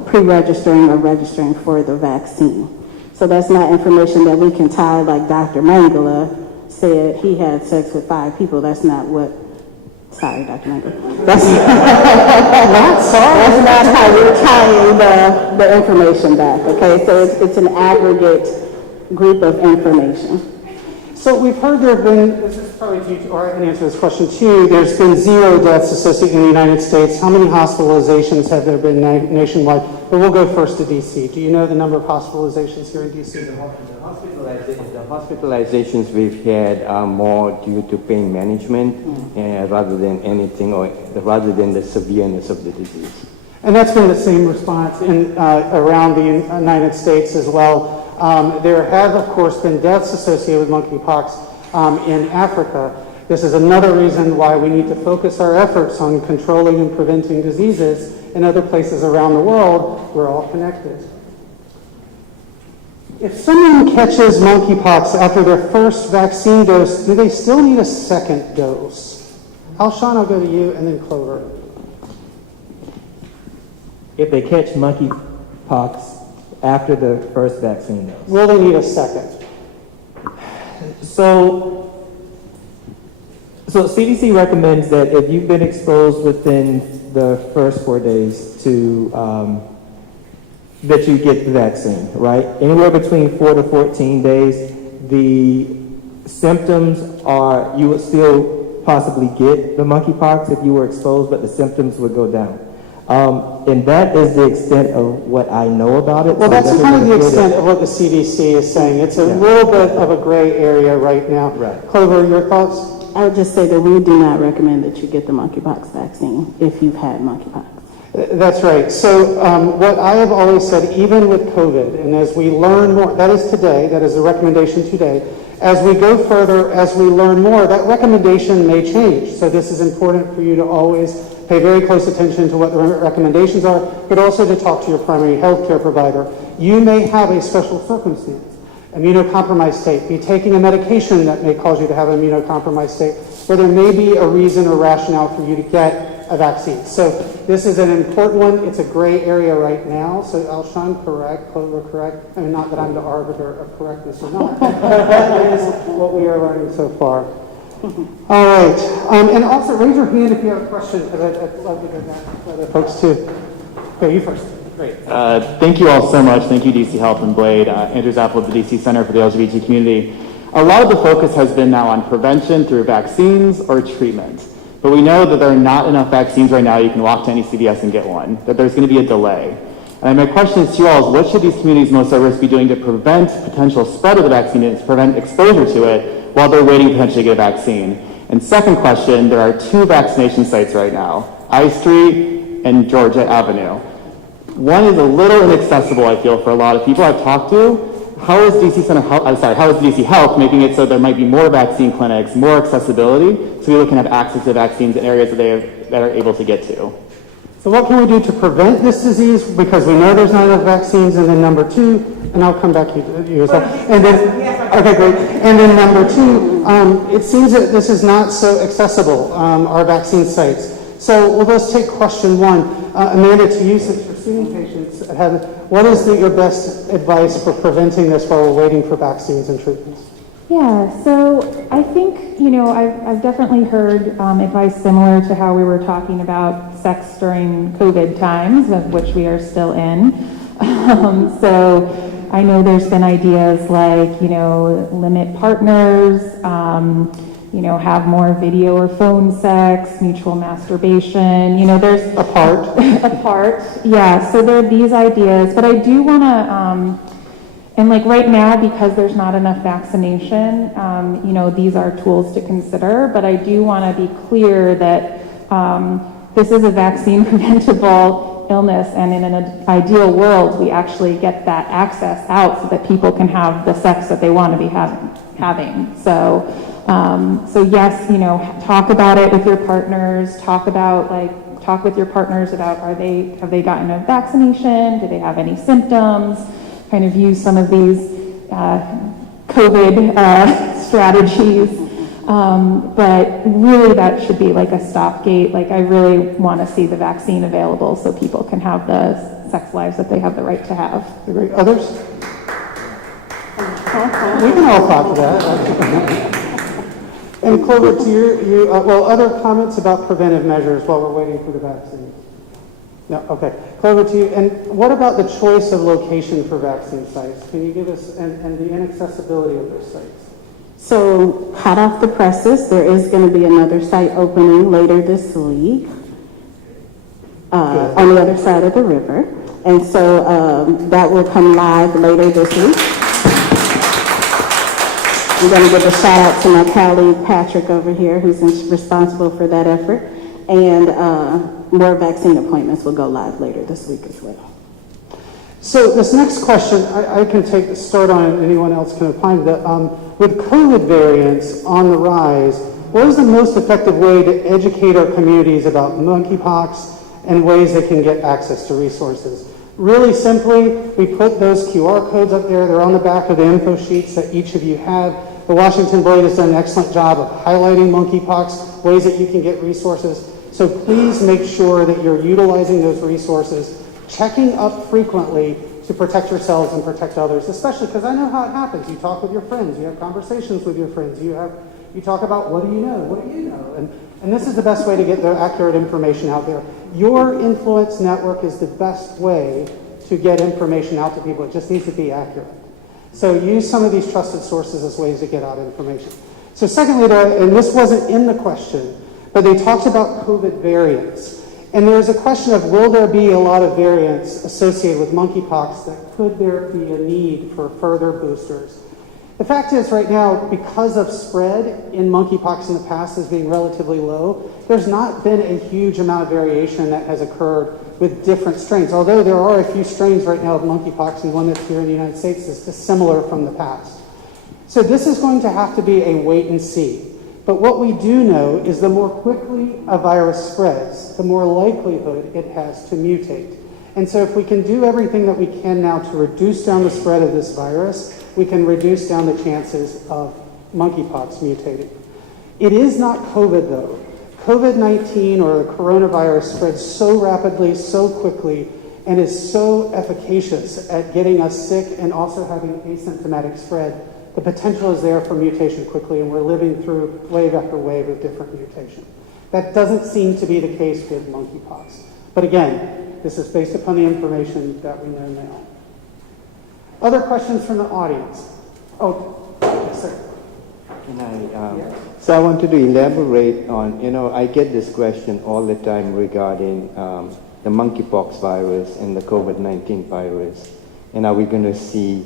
pre-registering or registering for the vaccine. So that's not information that we can tie, like Dr. Mangala said he had sex with 5 people. That's not what. Sorry, Dr. Mangala. That's not how we're tying the information back. Okay, so it's an aggregate group of information. So we've heard there have been, this is probably due to, or I can answer this question too, there's been 0 deaths associated in the United States. How many hospitalizations have there been nationwide? But we'll go first to DC. Do you know the number of hospitalizations here in DC? The hospitalizations we've had are more due to pain management rather than anything, or rather than the severeness of the disease. And that's been the same response in, around the United States as well. There have, of course, been deaths associated with monkeypox in Africa. This is another reason why we need to focus our efforts on controlling and preventing diseases in other places around the world. We're all connected. If someone catches monkeypox after their first vaccine dose, do they still need a second dose? Alshon, I'll go to you, and then Clover. If they catch monkeypox after the first vaccine dose. Will they need a second? So CDC recommends that if you've been exposed within the first 4 days to that you get the vaccine, right? Anywhere between 4 to 14 days, the symptoms are, you would still possibly get the monkeypox if you were exposed, but the symptoms would go down. And that is the extent of what I know about it. Well, so that's kind of the extent of what the CDC is saying. It's a little bit of a gray area right now. Right. Clover, your thoughts? I would just say that we do not recommend that you get the monkeypox vaccine if you've had monkeypox. That's right. So what I have always said, even with COVID, and as we learn more, that is today, that is the recommendation today, as we go further, as we learn more, that recommendation may change. So this is important for you to always pay very close attention to what the recommendations are, but also to talk to your primary health care provider. You may have a special circumstance, immunocompromised state, be taking a medication that may cause you to have an immunocompromised state, where there may be a reason or rationale for you to get a vaccine. So this is an important one. It's a gray area right now. So Alshon, correct, Clover, correct. I mean, not that I'm the arbiter of correctness or not. That is what we are learning so far. All right. And also raise your hand if you have a question, because I'd love to hear that from other folks too. Okay, you first. Great. Thank you all so much. Thank you, DC Health and Blade. Andrew Zappel of the DC Center for the LGBT Community. A lot of the focus has been now on prevention through vaccines or treatment. But we know that there are not enough vaccines right now. You can walk to any CVS and get one, that there's going to be a delay. And my question is to you all is, what should these communities most at risk be doing to prevent potential spread of the vaccine and to prevent exposure to it while they're waiting to potentially get a vaccine? And second question, there are 2 vaccination sites right now, I Street and Georgia Avenue. One is a little inaccessible, I feel, for a lot of people I've talked to. How is DC Health making it so there might be more vaccine clinics, more accessibility, so people can have access to vaccines in areas that are able to get to? So what can we do to prevent this disease? Because we know there's not enough vaccines. And then number 2, and I'll come back to you as well. And then, okay, great. And then number 2, it seems that this is not so accessible, our vaccine sites. So we'll just take question 1. Amanda, to you, since you're seeing patients, what is your best advice for preventing this while we're waiting for vaccines and treatments? Yeah, so I think, I've definitely heard advice similar to how we were talking about sex during COVID times, of which we are still in. So I know there's been ideas like, limit partners, have more video or phone sex, mutual masturbation, there's... Apart. Apart, yeah. So there are these ideas, but I do want to, and like right now, because there's not enough vaccination, these are tools to consider, but I do want to be clear that this is a vaccine preventable illness, and in an ideal world, we actually get that access out so that people can have the sex that they want to be having. So yes, talk about it with your partners. Talk with your partners about have they gotten a vaccination? Do they have any symptoms? Kind of use some of these COVID strategies. But really, that should be like a stopgate. Like I really want to see the vaccine available so people can have the sex lives that they have the right to have. Others? We can all talk to that. And Clover, to you, other comments about preventive measures while we're waiting for the vaccine? No, okay. Over to you. And what about the choice of location for vaccine sites? Can you give us, and the inaccessibility of those sites? So, hot off the presses, there is going to be another site opening later this week on the other side of the river. And so that will come live later this week. I'm going to give a shout out to my colleague Patrick over here, who's responsible for that effort. And more vaccine appointments will go live later this week as well. So this next question, I can take the start on it, and anyone else can opine. With COVID variants on the rise, what is the most effective way to educate our communities about monkeypox and ways they can get access to resources? Really simply, we put those QR codes up there. They're on the back of the info sheets that each of you have. The Washington Blade has done an excellent job of highlighting monkeypox, ways that you can get resources. So please make sure that you're utilizing those resources, checking up frequently to protect yourselves and protect others, especially because I know how it happens. You talk with your friends, you have conversations with your friends, you talk about what do you know, and this is the best way to get the accurate information out there. Your influence network is the best way to get information out to people. It just needs to be accurate. So use some of these trusted sources as ways to get out information. So secondly, and this wasn't in the question, but they talked about COVID variants. And there's a question of, will there be a lot of variants associated with monkeypox, that could there be a need for further boosters? The fact is right now, because of spread in monkeypox in the past as being relatively low, there's not been a huge amount of variation that has occurred with different strains. Although there are a few strains right now of monkeypox, and one that's here in the United States is dissimilar from the past. So this is going to have to be a wait and see. But what we do know is the more quickly a virus spreads, the more likelihood it has to mutate. And so if we can do everything that we can now to reduce down the spread of this virus, we can reduce down the chances of monkeypox mutating. It is not COVID though. COVID-19 or the coronavirus spreads so rapidly, so quickly, and is so efficacious at getting us sick and also having asymptomatic spread. The potential is there for mutation quickly, and we're living through wave after wave of different mutation. That doesn't seem to be the case with monkeypox. But again, this is based upon the information that we know now. Other questions from the audience? Oh, yes, sir. Can I, so I wanted to elaborate on, I get this question all the time regarding the monkeypox virus and the COVID-19 virus. And are we going to see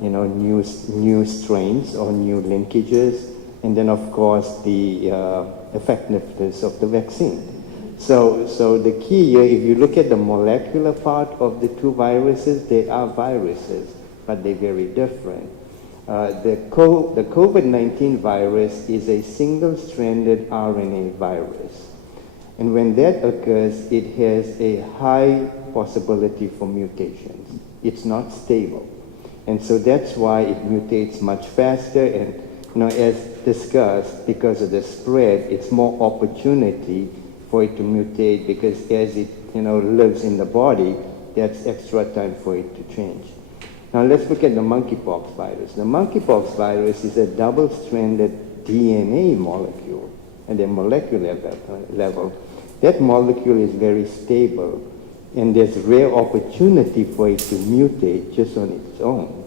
new strains or new linkages, and then of course the effectiveness of the vaccine. So the key here, if you look at the molecular part of the two viruses, they are viruses, but they're very different. The COVID-19 virus is a single-stranded RNA virus. And when that occurs, it has a high possibility for mutations. It's not stable. And so that's why it mutates much faster, and as discussed, because of the spread, it's more opportunity for it to mutate, because as it lives in the body, that's extra time for it to change. Now let's look at the monkeypox virus. The monkeypox virus is a double-stranded DNA molecule at the molecular level. That molecule is very stable, and there's rare opportunity for it to mutate just on its own.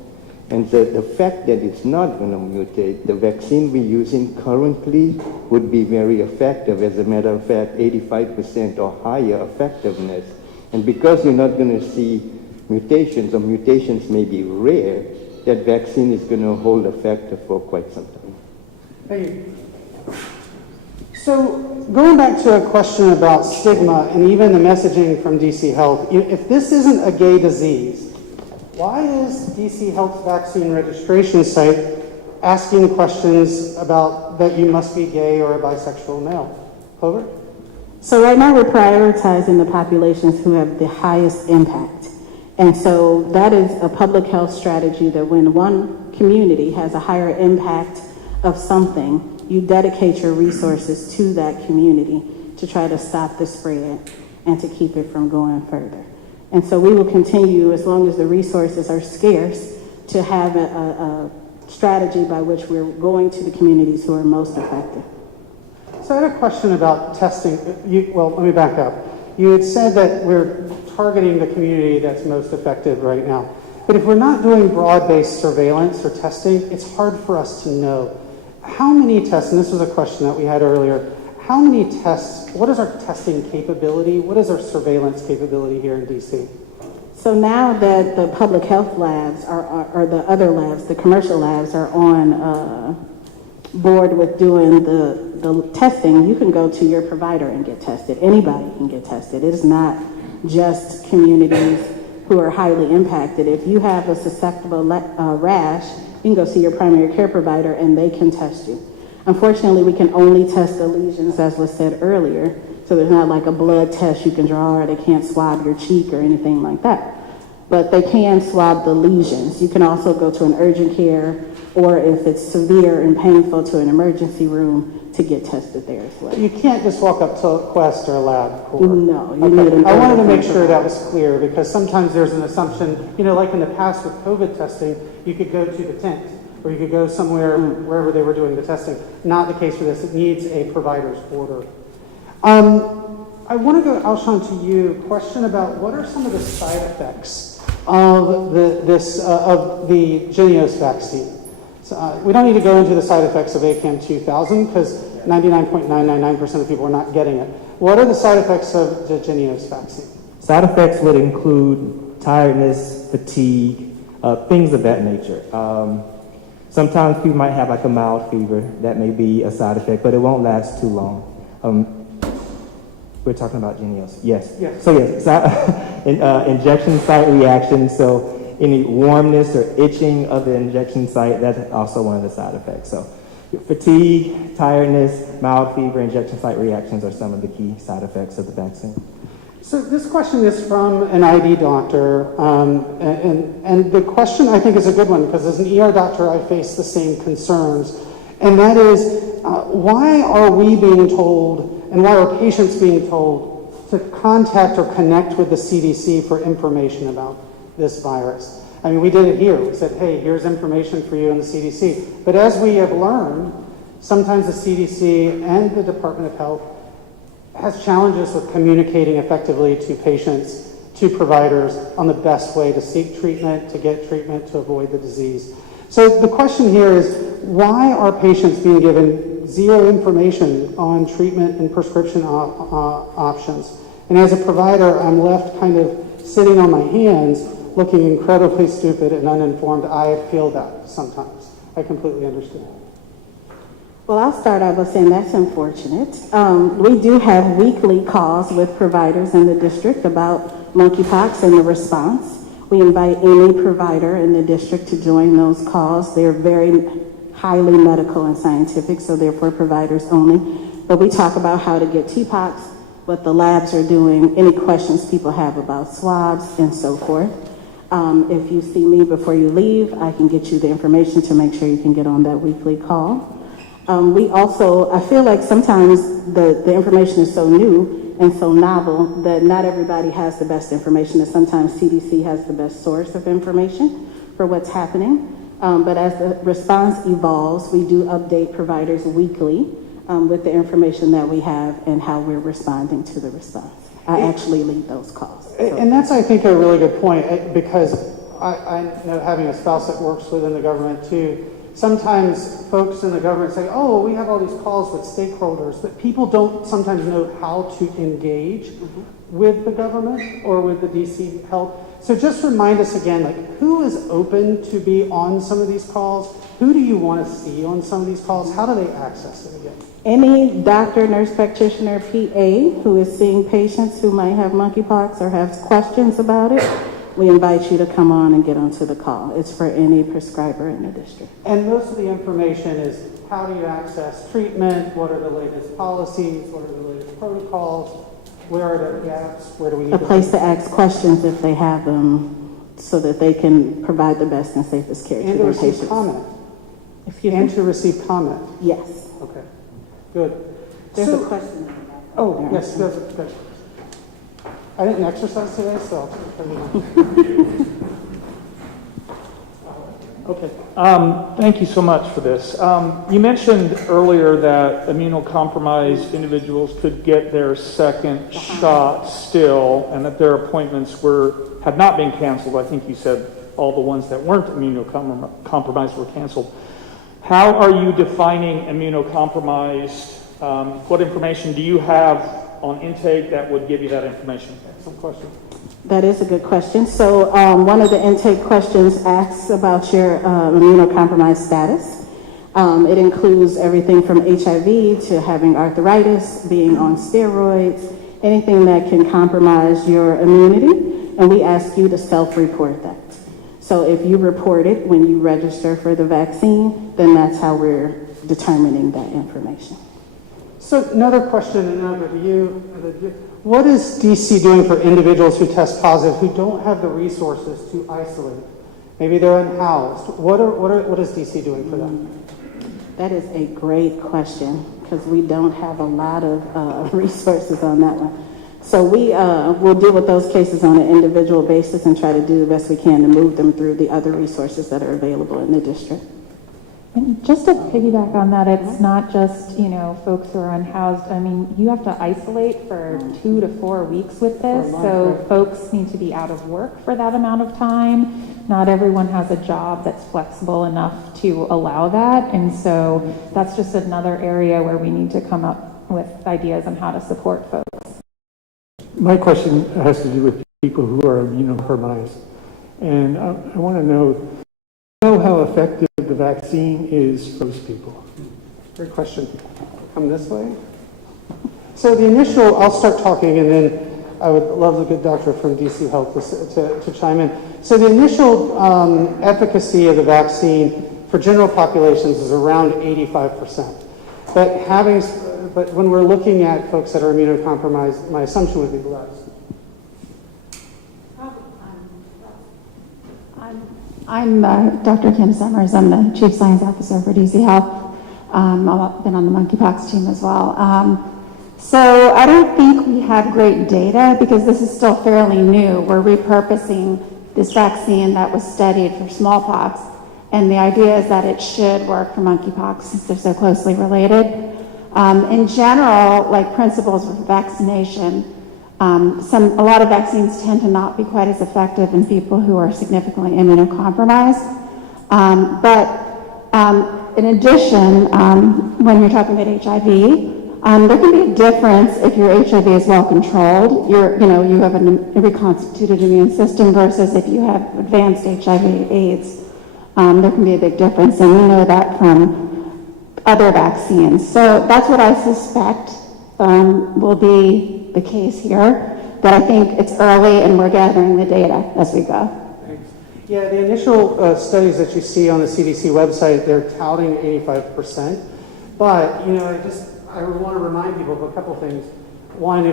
And the fact that it's not going to mutate, the vaccine we're using currently would be very effective. As a matter of fact, 85% or higher effectiveness. And because you're not going to see mutations, or mutations may be rare, that vaccine is going to hold effective for quite some time. Thank you. So going back to a question about stigma and even the messaging from DC Health, if this isn't a gay disease, why is DC Health's vaccine registration site asking questions about that you must be gay or a bisexual male? Clover? So right now we're prioritizing the populations who have the highest impact. And so that is a public health strategy that when one community has a higher impact of something, you dedicate your resources to that community to try to stop the spread and to keep it from going further. And so we will continue, as long as the resources are scarce, to have a strategy by which we're going to the communities who are most affected. So I had a question about testing. Well, let me back up. You had said that we're targeting the community that's most affected right now. But if we're not doing broad-based surveillance or testing, it's hard for us to know how many tests, and this was a question that we had earlier, how many tests, what is our testing capability? What is our surveillance capability here in DC? So now that the public health labs or the other labs, the commercial labs are on board with doing the testing, you can go to your provider and get tested. Anybody can get tested. It is not just communities who are highly impacted. If you have a susceptible rash, you can go see your primary care provider and they can test you. Unfortunately, we can only test the lesions, as was said earlier. So there's not like a blood test you can draw, or they can't swab your cheek or anything like that. But they can swab the lesions. You can also go to an urgent care, or if it's severe and painful, to an emergency room to get tested there as well. You can't just walk up to a Quest or a LabCorp. No, you need an I wanted to make urgent sure that was clear, because sometimes there's an assumption, you know, like in the past with COVID testing, you could go to the tent, or you could go somewhere, wherever they were doing the testing. Not the case for this. It needs a provider's order. I want to go, Alshon, to you. Question about what are some of the side effects of the Jynneos vaccine? So, we don't need to go into the side effects of ACAM 2000 because 99.999% of people are not getting it. What are the side effects of the Jynneos vaccine? Side effects would include tiredness, fatigue, things of that nature. Sometimes people might have like a mild fever. That may be a side effect, but it won't last too long. We're talking about Jynneos. Yes. Yes. So yes, injection site reaction. So any warmness or itching of the injection site, that's also one of the side effects. So fatigue, tiredness, mild fever, injection site reactions are some of the key side effects of the vaccine. So this question is from an ID doctor, and the question I think is a good one, because as an ER doctor I face the same concerns, and that is why are we being told, and why are patients being told to contact or connect with the CDC for information about this virus? I mean, we did it here. We said, hey, here's information for you in the CDC. But as we have learned, sometimes the CDC and the Department of Health has challenges with communicating effectively to patients, to providers, on the best way to seek treatment, to get treatment, to avoid the disease. So the question here is, why are patients being given zero information on treatment and prescription options? And as a provider, I'm left kind of sitting on my hands, looking incredibly stupid and uninformed. I feel that sometimes. I completely understand. Well, I'll start out by saying that's unfortunate. We do have weekly calls with providers in the district about monkeypox and the response. We invite any provider in the district to join those calls. They're very highly medical and scientific, so they're for providers only. But we talk about how to get TPOXX, what the labs are doing, any questions people have about swabs, and so forth. If you see me before you leave, I can get you the information to make sure you can get on that weekly call. We also, I feel like sometimes the information is so new and so novel that not everybody has the best information, and sometimes CDC has the best source of information for what's happening. But as the response evolves, we do update providers weekly with the information that we have and how we're responding to the response. I actually lead those calls. And that's, I think, a really good point, because I know, having a spouse that works within the government too, sometimes folks in the government say, oh, we have all these calls with stakeholders, but people don't sometimes know how to engage with the government or with the DC Health. So just remind us again, like, who is open to be on some of these calls? Who do you want to see on some of these calls? How do they access it again? Any doctor, nurse practitioner, PA who is seeing patients who might have monkeypox or have questions about it, we invite you to come on and get onto the call. It's for any prescriber in the district. And most of the information is, how do you access treatment? What are the latest policies? What are the latest protocols? Where are the gaps? Where do we need A place to ask questions if they have them, so that they can provide the best and safest care to and to their receive patients. comment. Excuse And me? to receive comment. Yes. Okay, good. There's So- a question. Oh, yes, good. I didn't exercise today, so I'll turn it on. Okay. Thank you so much for this. You mentioned earlier that immunocompromised individuals could get their second shot still, and that their appointments had not been canceled. I think you said all the ones that weren't immunocompromised were canceled. How are you defining immunocompromised? What information do you have on intake that would give you that information? Excellent question. That is a good question. So one of the intake questions asks about your immunocompromised status. It includes everything from HIV to having arthritis, being on steroids, anything that can compromise your immunity, and we ask you to self-report that. So if you report it when you register for the vaccine, then that's how we're determining that information. So another question, and over to you. What is DC doing for individuals who test positive who don't have the resources to isolate? Maybe they're unhoused. What is DC doing for them? That is a great question because we don't have a lot of resources on that one. So we will deal with those cases on an individual basis and try to do the best we can to move them through the other resources that are available in the district. And just to piggyback on that, it's not just, folks who are unhoused. I mean, you have to isolate for 2 to 4 weeks with this, so folks need to be out of work for that amount of time. Not everyone has a job that's flexible enough to allow that, and so that's just another area where we need to come up with ideas on how to support folks. My question has to do with people who are immunocompromised, and I want to know how effective the vaccine is for those people. Great question. Come this way. So the initial, I'll start talking, and then I would love the good doctor from DC Health to chime in. So the initial efficacy of the vaccine for general populations is around 85%. But when we're looking at folks that are immunocompromised, my assumption would be less. I'm Dr. Kim Summers. I'm the Chief Science Officer for DC Health. I've been on the Monkeypox team as well. So I don't think we have great data because this is still fairly new. We're repurposing this vaccine that was studied for smallpox, and the idea is that it should work for monkeypox since they're so closely related. In general, like principles of vaccination, a lot of vaccines tend to not be quite as effective in people who are significantly immunocompromised. In addition, when you're talking about HIV, there can be a difference if your HIV is well controlled. You have a reconstituted immune system versus if you have advanced HIV/AIDS. There can be a big difference, and we know that from other vaccines. So that's what I suspect will be the case here, but I think it's early and we're gathering the data as we go. Thanks. Yeah, the initial studies that you see on the CDC website, they're touting 85%. But, I want to remind people of a couple things. One,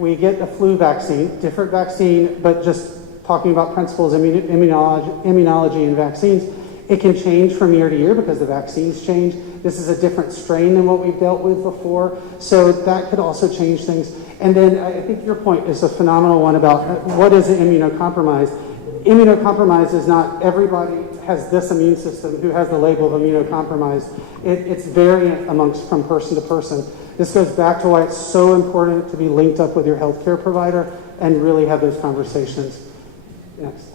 we get a flu vaccine, different vaccine, but just talking about principles of immunology and vaccines, it can change from year to year because the vaccines change. This is a different strain than what we've dealt with before, so that could also change things. And then I think your point is a phenomenal one about what is immunocompromised. Immunocompromised is not everybody has this immune system who has the label of immunocompromised. It's variant from person to person. This goes back to why it's so important to be linked up with your healthcare provider and really have those conversations. Next.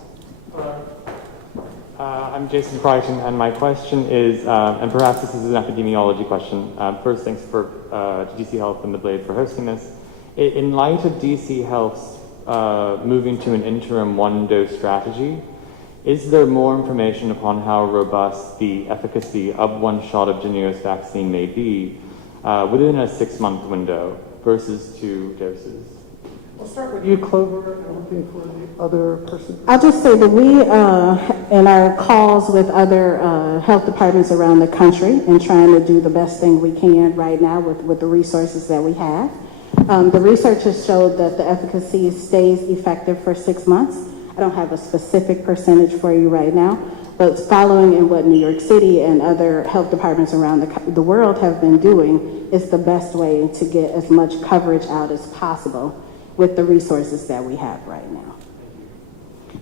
I'm Jason Crichton, and my question is, and perhaps this is an epidemiology question. First, thanks to DC Health and the Blade for hosting this. In light of DC Health's moving to an interim one-dose strategy, is there more information upon how robust the efficacy of one shot of Jynneos vaccine may be within a 6-month window versus 2 doses? We'll start with you, Clover, and looking for the other person. I'll just say that we, in our calls with other health departments around the country and trying to do the best thing we can right now with the resources that we have, the research has showed that the efficacy stays effective for 6 months. I don't have a specific percentage for you right now, but following in what New York City and other health departments around the world have been doing is the best way to get as much coverage out as possible with the resources that we have right now.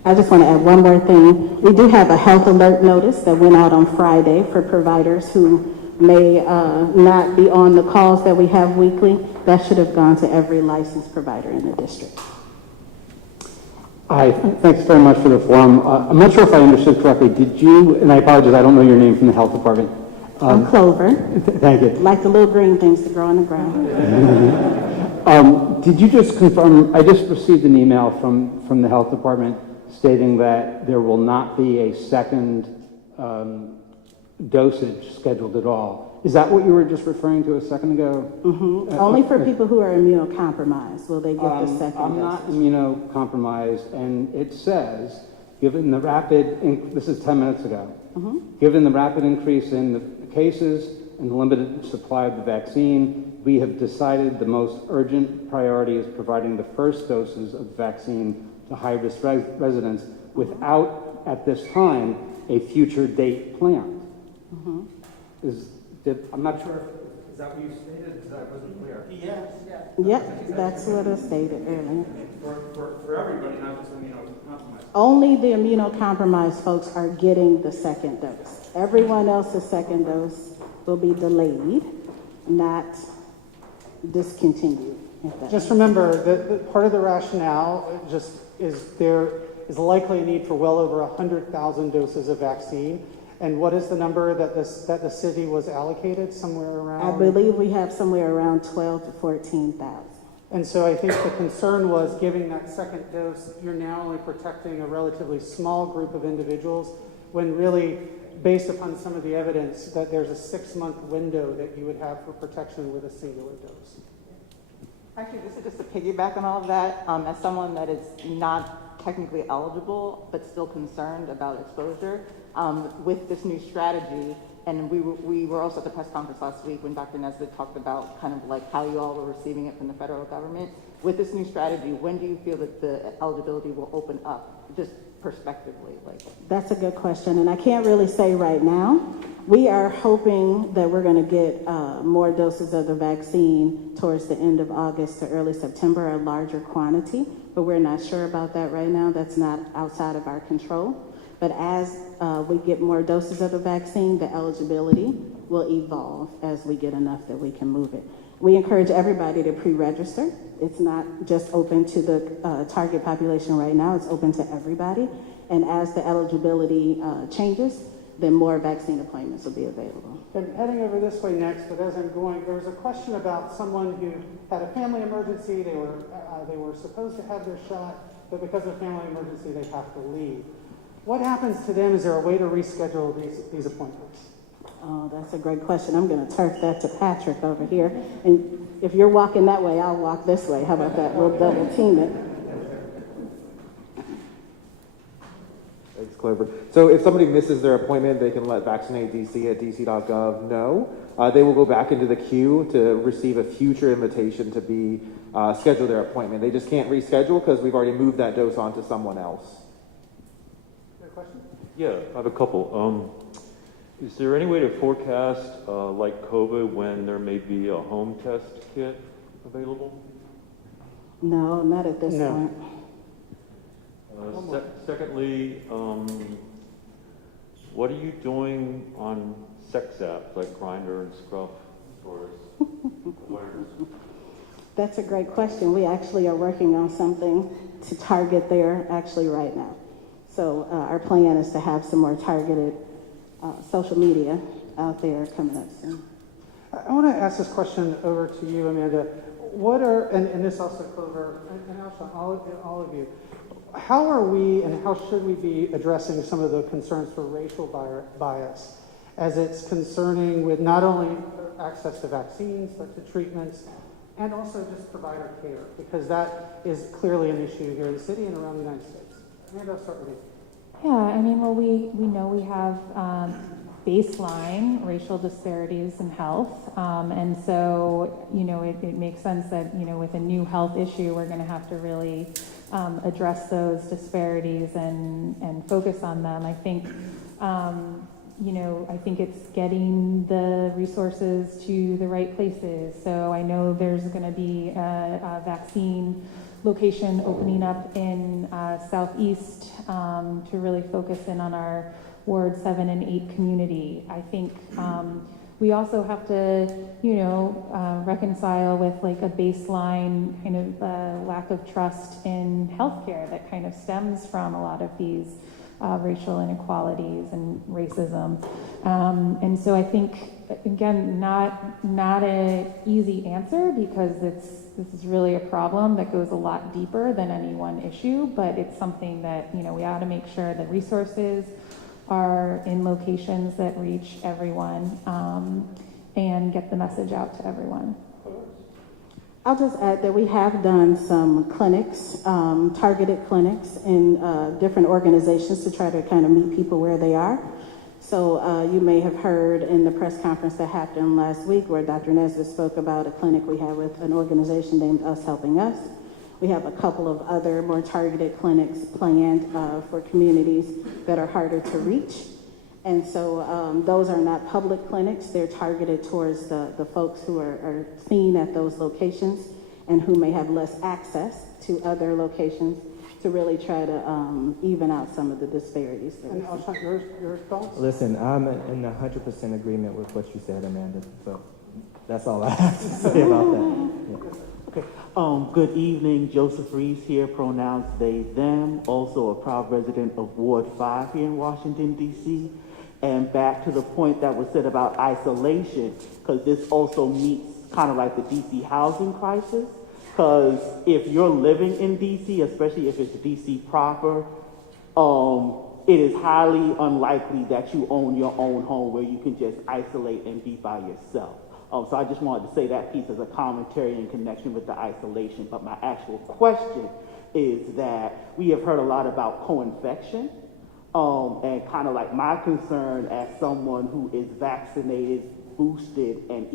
I just want to add one more thing. We do have a health alert notice that went out on Friday for providers who may not be on the calls that we have weekly. That should have gone to every licensed provider in the district. Hi, thanks very much for the forum. I'm not sure if I understood correctly. Did you, and I apologize, I don't know your name from the health department. I'm Clover, Thank you. like the little green things that grow on the ground. Did you just confirm, I just received an email from the health department stating that there will not be a second dosage scheduled at all. Is that what you were just referring to a second ago? Only for people who are immunocompromised will they get the second I'm not dosage. immunocompromised, and it says, given the rapid, this is 10 minutes ago, given the rapid increase in the cases and the limited supply of the vaccine, we have decided the most urgent priority is providing the first doses of the vaccine to high-risk residents without, at this time, a future date planned. I'm not sure, is that what you stated? Because that wasn't clear. Yep, that's what I stated earlier. For everybody, not just immunocompromised. Only the immunocompromised folks are getting the second dose. Everyone else's second dose will be delayed, not discontinued. Just remember that part of the rationale just is there is likely a need for well over 100,000 doses of vaccine. And what is the number that the city was allocated? Somewhere around? I believe we have somewhere around 12 to 14,000. And so I think the concern was giving that second dose, you're now only protecting a relatively small group of individuals when really, based upon some of the evidence, that there's a 6-month window that you would have for protection with a singular dose. Actually, this is just to piggyback on all of that. As someone that is not technically eligible but still concerned about exposure, with this new strategy, and we were also at the press conference last week when Dr. Nesbitt talked about kind of like how you all were receiving it from the federal government. With this new strategy, when do you feel that the eligibility will open up, just prospectively? That's a good question, and I can't really say right now. We are hoping that we're going to get more doses of the vaccine towards the end of August to early September, a larger quantity, but we're not sure about that right now. That's not outside of our control. But as we get more doses of the vaccine, the eligibility will evolve as we get enough that we can move it. We encourage everybody to pre-register. It's not just open to the target population right now, it's open to everybody. And as the eligibility changes, then more vaccine appointments will be available. I'm heading over this way next, but as I'm going, there was a question about someone who had a family emergency. They were supposed to have their shot, but because of family emergency, they have to leave. What happens to them? Is there a way to reschedule these appointments? Oh, that's a great question. I'm going to turf that to Patrick over here. And if you're walking that way, I'll walk this way. How about that? We'll double team it. Thanks, Clover. So if somebody misses their appointment, they can let vaccinatedc at dc.gov know. They will go back into the queue to receive a future invitation to be schedule their appointment. They just can't reschedule because we've already moved that dose on to someone else. Question? Yeah, I have a couple. Is there any way to forecast, like COVID, when there may be a home test kit available? No, not at this point. Secondly, what are you doing on sex apps like Grindr and Scruff or Wires? That's a great question. We actually are working on something to target there actually right now. So our plan is to have some more targeted social media out there coming up soon. I want to ask this question over to you, Amanda. What are, and this also Clover, and also all of you, how are we and how should we be addressing some of the concerns for racial bias as it's concerning with not only access to vaccines, but to treatments, and also just provider care, because that is clearly an issue here in the city and around the United States. Amanda, I'll start with you. Yeah, I mean, well, we know we have baseline racial disparities in health, and so, you know, it makes sense that, you know, with a new health issue, we're going to have to really address those disparities and focus on them. I think, you know, I think it's getting the resources to the right places. So I know there's going to be a vaccine location opening up in Southeast to really focus in on our Ward 7 and 8 community. I think we also have to, reconcile with like a baseline kind of lack of trust in healthcare that kind of stems from a lot of these racial inequalities and racism. And so I think, again, not an easy answer because this is really a problem that goes a lot deeper than any one issue, but it's something that, we ought to make sure that resources are in locations that reach everyone and get the message out to everyone. I'll just add that we have done some clinics, targeted clinics in different organizations to try to kind of meet people where they are. So you may have heard in the press conference that happened last week where Dr. Nesbitt spoke about a clinic we have with an organization named Us Helping Us. We have a couple of other more targeted clinics planned for communities that are harder to reach. And so those are not public clinics. They're targeted towards the folks who are seen at those locations and who may have less access to other locations to really try to even out some of the disparities. And Alshon, your thoughts? Listen, I'm in 100% agreement with what you said, Amanda. So that's all I have to say about that. Yeah. Okay. Good evening. Joseph Reeves here, pronouns they, them. Also a proud resident of Ward 5 here in Washington, D.C. And back to the point that was said about isolation, because this also meets kind of like the D.C. housing crisis. Because if you're living in D.C., especially if it's D.C. proper, it is highly unlikely that you own your own home where you can just isolate and be by yourself. So I just wanted to say that piece as a commentary in connection with the isolation. But my actual question is that we have heard a lot about co-infection. And kind of like my concern as someone who is vaccinated, boosted, and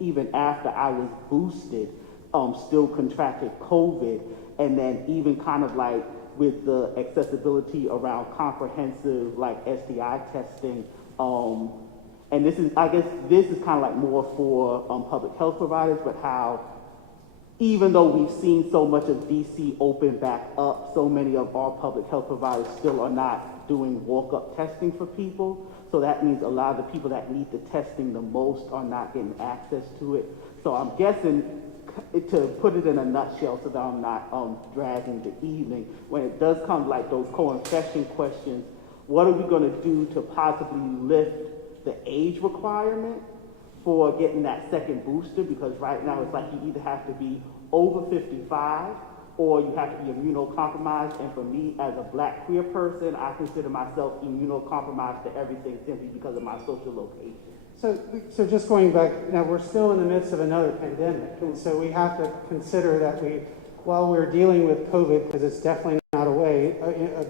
even after I was boosted, still contracted COVID. And then even kind of like with the accessibility around comprehensive like STI testing, and this is, I guess, this is kind of like more for public health providers, but how even though we've seen so much of DC open back up, so many of our public health providers still are not doing walk-up testing for people. So that means a lot of the people that need the testing the most are not getting access to it. So I'm guessing, to put it in a nutshell so that I'm not dragging the evening, when it does come to like those co-infection questions, what are we going to do to possibly lift the age requirement for getting that second booster? Because right now it's like you either have to be over 55 or you have to be immunocompromised. And for me, as a Black queer person, I consider myself immunocompromised to everything simply because of my social location. So just going back, now we're still in the midst of another pandemic, and so we have to consider that while we're dealing with COVID, because it's definitely not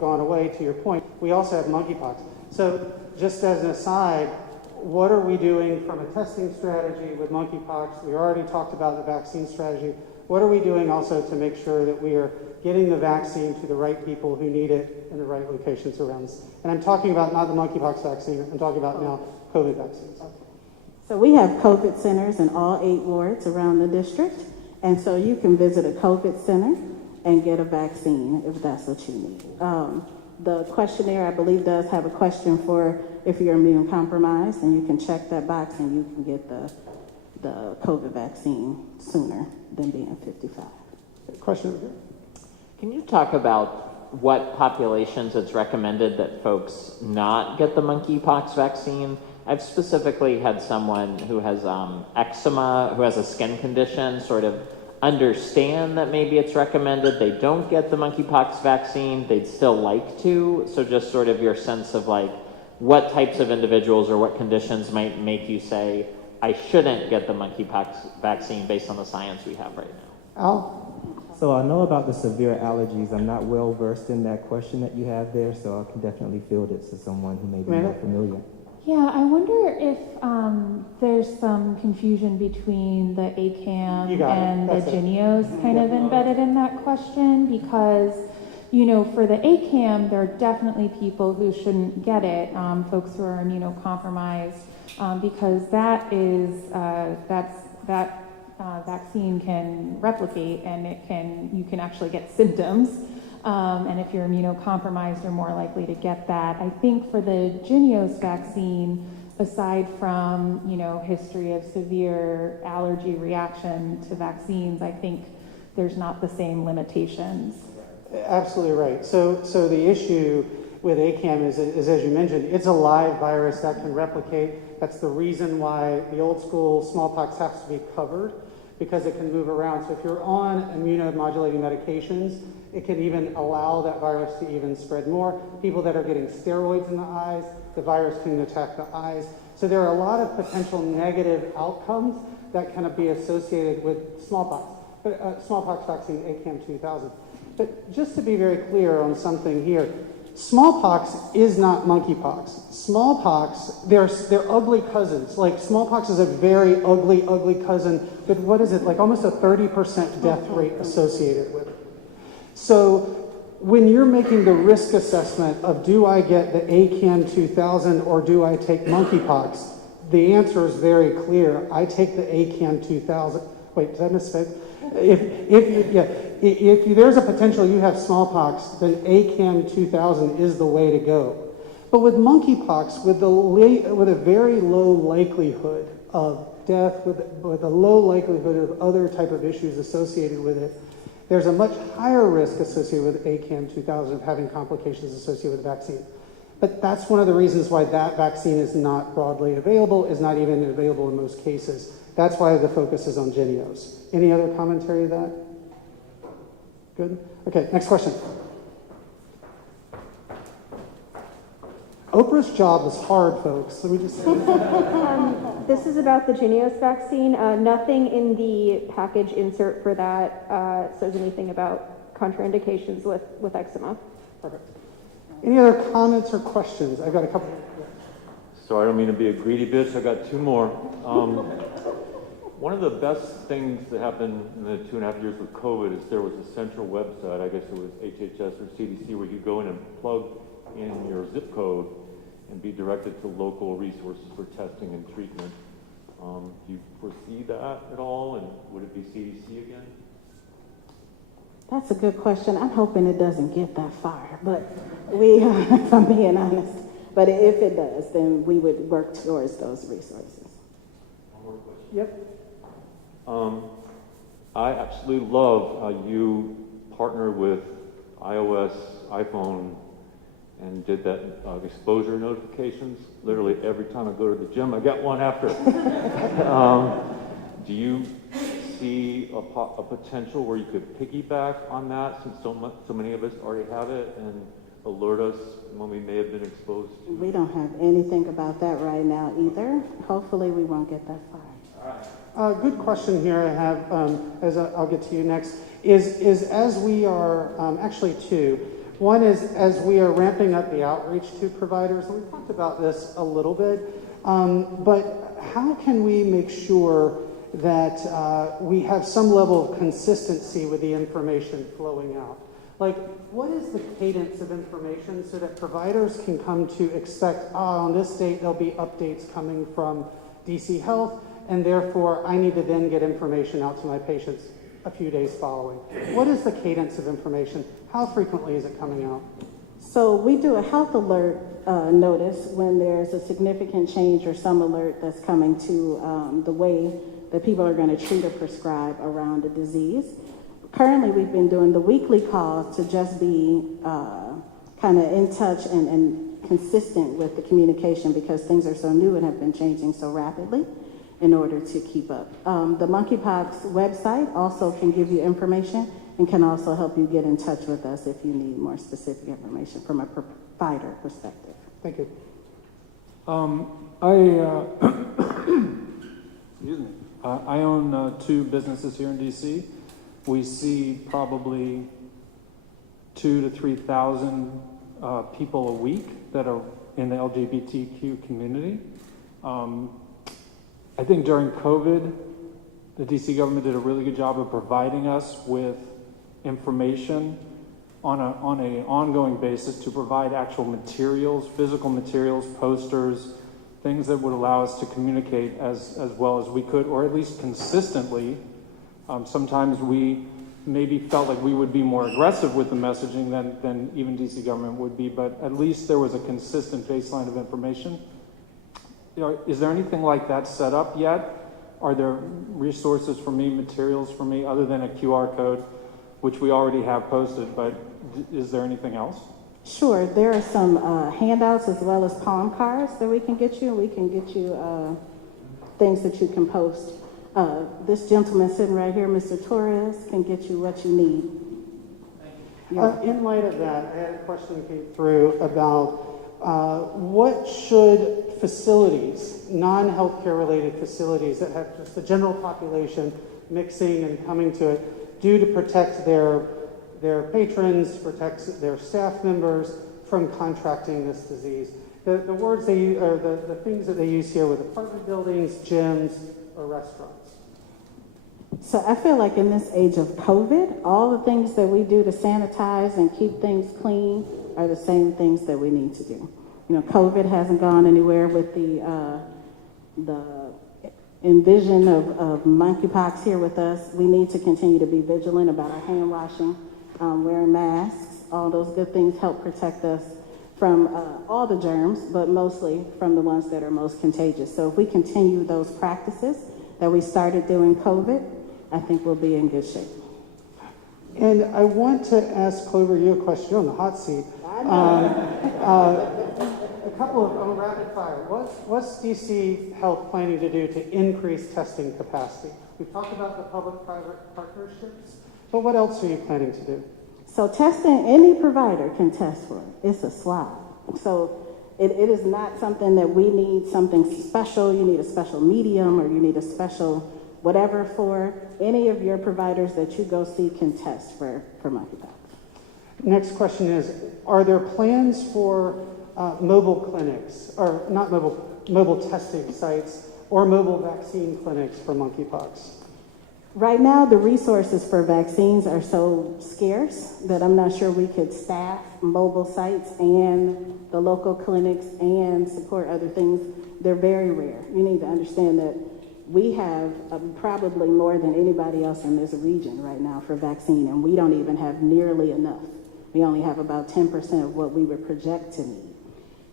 gone away to your point, we also have monkeypox. So just as an aside, what are we doing from a testing strategy with monkeypox? We already talked about the vaccine strategy. What are we doing also to make sure that we are getting the vaccine to the right people who need it in the right locations around us? And I'm talking about not the monkeypox vaccine, I'm talking about now COVID vaccines. So we have COVID centers in all 8 wards around the district. And so you can visit a COVID center and get a vaccine if that's what you need. The questionnaire, I believe, does have a question for if you're immune compromised, and you can check that box and you can get the COVID vaccine sooner than being 55. Question here. Can you talk about what populations it's recommended that folks not get the monkeypox vaccine? I've specifically had someone who has eczema, who has a skin condition, sort of understand that maybe it's recommended they don't get the monkeypox vaccine, they'd still like to. So just sort of your sense of like what types of individuals or what conditions might make you say, I shouldn't get the monkeypox vaccine based on the science we have right now. Al? So I know about the severe allergies. I'm not well versed in that question that you have there, so I can definitely field it to someone who may be more familiar. Yeah, I wonder if there's some confusion between the ACAM and the Jinios kind of embedded in that question, because, you know, for the ACAM, there are definitely people who shouldn't get it, folks who are immunocompromised, because that is, that vaccine can replicate, and you can actually get symptoms. And if you're immunocompromised, you're more likely to get that. I think for the Jynneos vaccine, aside from, history of severe allergy reaction to vaccines, I think there's not the same limitations. Absolutely right. So the issue with ACAM is, as you mentioned, it's a live virus that can replicate. That's the reason why the old school smallpox has to be covered, because it can move around. So if you're on immunomodulating medications, it can even allow that virus to even spread more. People that are getting steroids in the eyes, the virus can attack the eyes. So there are a lot of potential negative outcomes that can be associated with smallpox. Smallpox vaccine, ACAM 2000. But just to be very clear on something here, smallpox is not monkeypox. Smallpox, they're ugly cousins. Like smallpox is a very ugly cousin, but what is it? Like almost a 30% death rate associated with it. So when you're making the risk assessment of do I get the ACAM 2000 or do I take monkeypox, the answer is very clear. I take the ACAM 2000. Wait, did I misspeak? If there's a potential you have smallpox, then ACAM 2000 is the way to go. But with monkeypox, with a very low likelihood of death, with a low likelihood of other type of issues associated with it, there's a much higher risk associated with ACAM 2000 of having complications associated with the vaccine. But that's one of the reasons why that vaccine is not broadly available, is not even available in most cases. That's why the focus is on Jynneos. Any other commentary to that? Good? Okay, next question. Oprah's job is hard, folks. Let me just say this is about the Jynneos vaccine. Nothing in the package insert for that says anything about contraindications with eczema. Perfect. Any other comments or questions? I've got a couple. Sorry, I don't mean to be a greedy bitch. I got two more. One of the best things that happened in the 2.5 years with COVID is there was a central website, I guess it was HHS or CDC, where you go in and plug in your zip code and be directed to local resources for testing and treatment. Do you foresee that at all, and would it be CDC again? That's a good question. I'm hoping it doesn't get that far, but if I'm being honest. But if it does, then we would work towards those resources. One more question. Yep. I absolutely love how you partner with iOS, iPhone, and did that exposure notifications. Literally every time I go to the gym, I get one after. Do you see a potential where you could piggyback on that, since so many of us already have it, and alert us when we may have been exposed to? We don't have anything about that right now either. Hopefully we won't get that far. Good question here I have, I'll get to you next, is as we are, actually two. One is as we are ramping up the outreach to providers, and we've talked about this a little bit, but how can we make sure that we have some level of consistency with the information flowing out? Like, what is the cadence of information so that providers can come to expect, on this date there'll be updates coming from DC Health, and therefore I need to then get information out to my patients a few days following. What is the cadence of information? How frequently is it coming out? So we do a health alert notice when there's a significant change or some alert that's coming to the way that people are going to treat or prescribe around a disease. Currently, we've been doing the weekly calls to just be kind of in touch and consistent with the communication, because things are so new and have been changing so rapidly in order to keep up. The Monkeypox website also can give you information and can also help you get in touch with us if you need more specific information from a provider perspective. Thank you. I own two businesses here in DC. We see probably 2,000 to 3,000 people a week that are in the LGBTQ community. I think during COVID, the DC government did a really good job of providing us with information on an ongoing basis to provide actual materials, physical materials, posters, things that would allow us to communicate as well as we could, or at least consistently Sometimes we maybe felt like we would be more aggressive with the messaging than even DC government would be, but at least there was a consistent baseline of information. You know, is there anything like that set up yet? Are there resources for me, materials for me, other than a QR code, which we already have posted, but is there anything else? Sure, there are some handouts as well as palm cards that we can get you. We can get you things that you can post. This gentleman sitting right here, Mr. Torres, can get you what you need. In light of that, I had a question that came through about what should facilities, non-healthcare related facilities that have just the general population mixing and coming to it, do to protect their patrons, protect their staff members from contracting this disease? The words they use, or the things that they use here with apartment buildings, gyms, or restaurants. So I feel like in this age of COVID, all the things that we do to sanitize and keep things clean are the same things that we need to do. You know, COVID hasn't gone anywhere with the envision of monkeypox here with us. We need to continue to be vigilant about our hand washing, wearing masks. All those good things help protect us from all the germs, but mostly from the ones that are most contagious. So if we continue those practices that we started during COVID, I think we'll be in good shape. And I want to ask Clover you a question. You're on the hot seat. A couple of on rapid fire. What's DC Health planning to do to increase testing capacity? We've talked about the public-private partnerships, but what else are you planning to do? So testing, any provider can test for it. It's a swab. So it is not something that we need something special. You need a special medium or you need a special whatever for. Any of your providers that you go see can test for monkeypox. Next question is, are there plans for mobile clinics, or not mobile testing sites, or mobile vaccine clinics for monkeypox? Right now, the resources for vaccines are so scarce that I'm not sure we could staff mobile sites and the local clinics and support other things. They're very rare. You need to understand that we have probably more than anybody else in this region right now for vaccine, and we don't even have nearly enough. We only have about 10% of what we would project to need.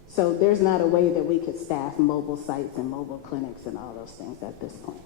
So there's not a way that we could staff mobile sites and mobile clinics and all those things at this point.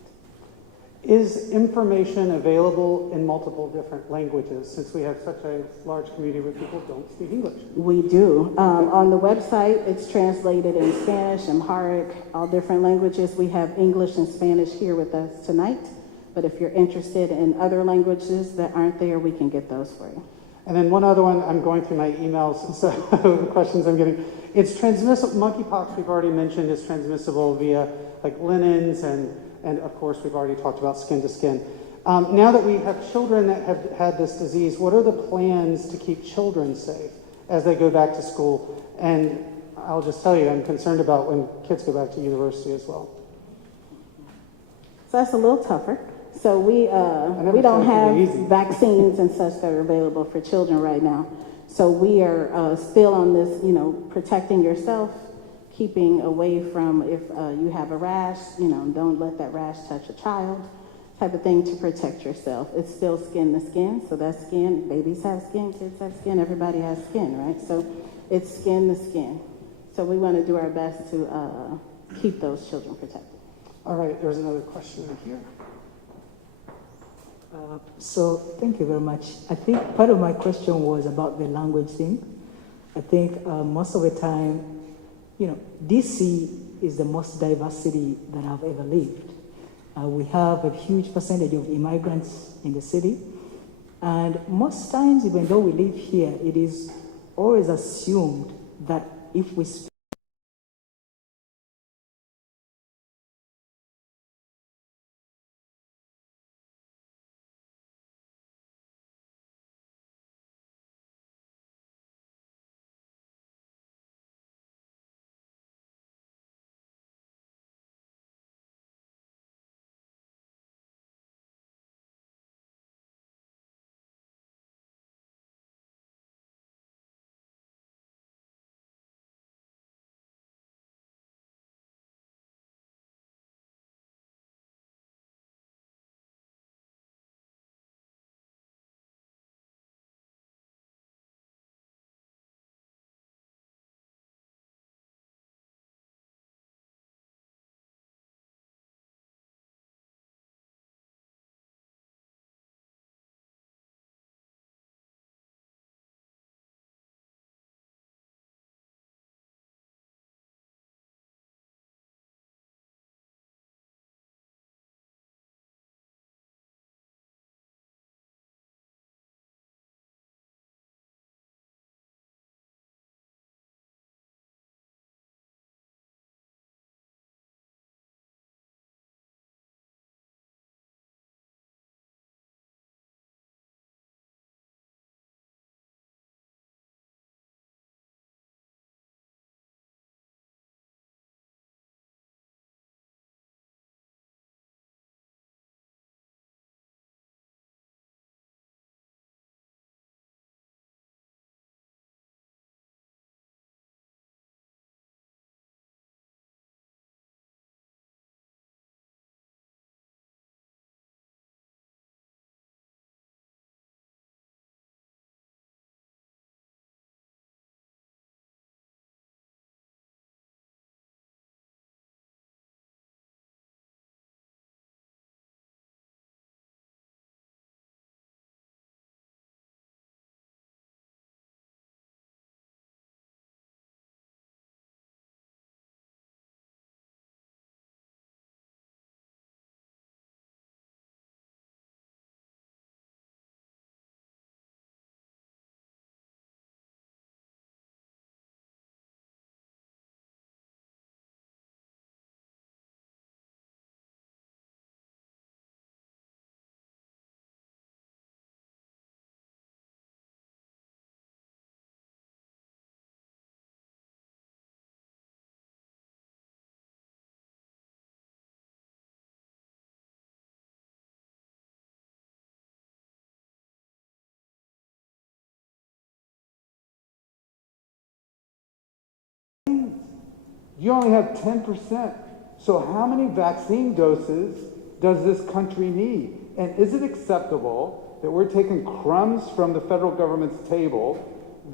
Is information available in multiple different languages, since we have such a large community where people don't speak English? We do. On the website, it's translated in Spanish, Amharic, all different languages. We have English and Spanish here with us tonight, but if you're interested in other languages that aren't there, we can get those for you. And then one other one, I'm going through my emails, so the questions I'm getting. It's transmissible, monkeypox we've already mentioned is transmissible via like linens and of course we've already talked about skin to skin. Now that we have children that have had this disease, what are the plans to keep children safe as they go back to school? And I'll just tell you, I'm concerned about when kids go back to university as well. So that's a little tougher. So we don't have vaccines and such that are available for children right now. So we are still on this, protecting yourself, keeping away from if you have a rash, don't let that rash touch a child, type of thing to protect yourself. It's still skin to skin, so that's skin. Babies have skin, kids have skin, everybody has skin, right? So it's skin to skin. So we want to do our best to keep those children protected. All right, there's another question right here. So thank you very much. I think part of my question was about the language thing. I think most of the time, DC is the most diverse city that I've ever lived. We have a huge percentage of immigrants in the city. And most times, even though we live here, it is always assumed that if we speak You only have 10%. So how many vaccine doses does this country need? And is it acceptable that we're taking crumbs from the federal government's table?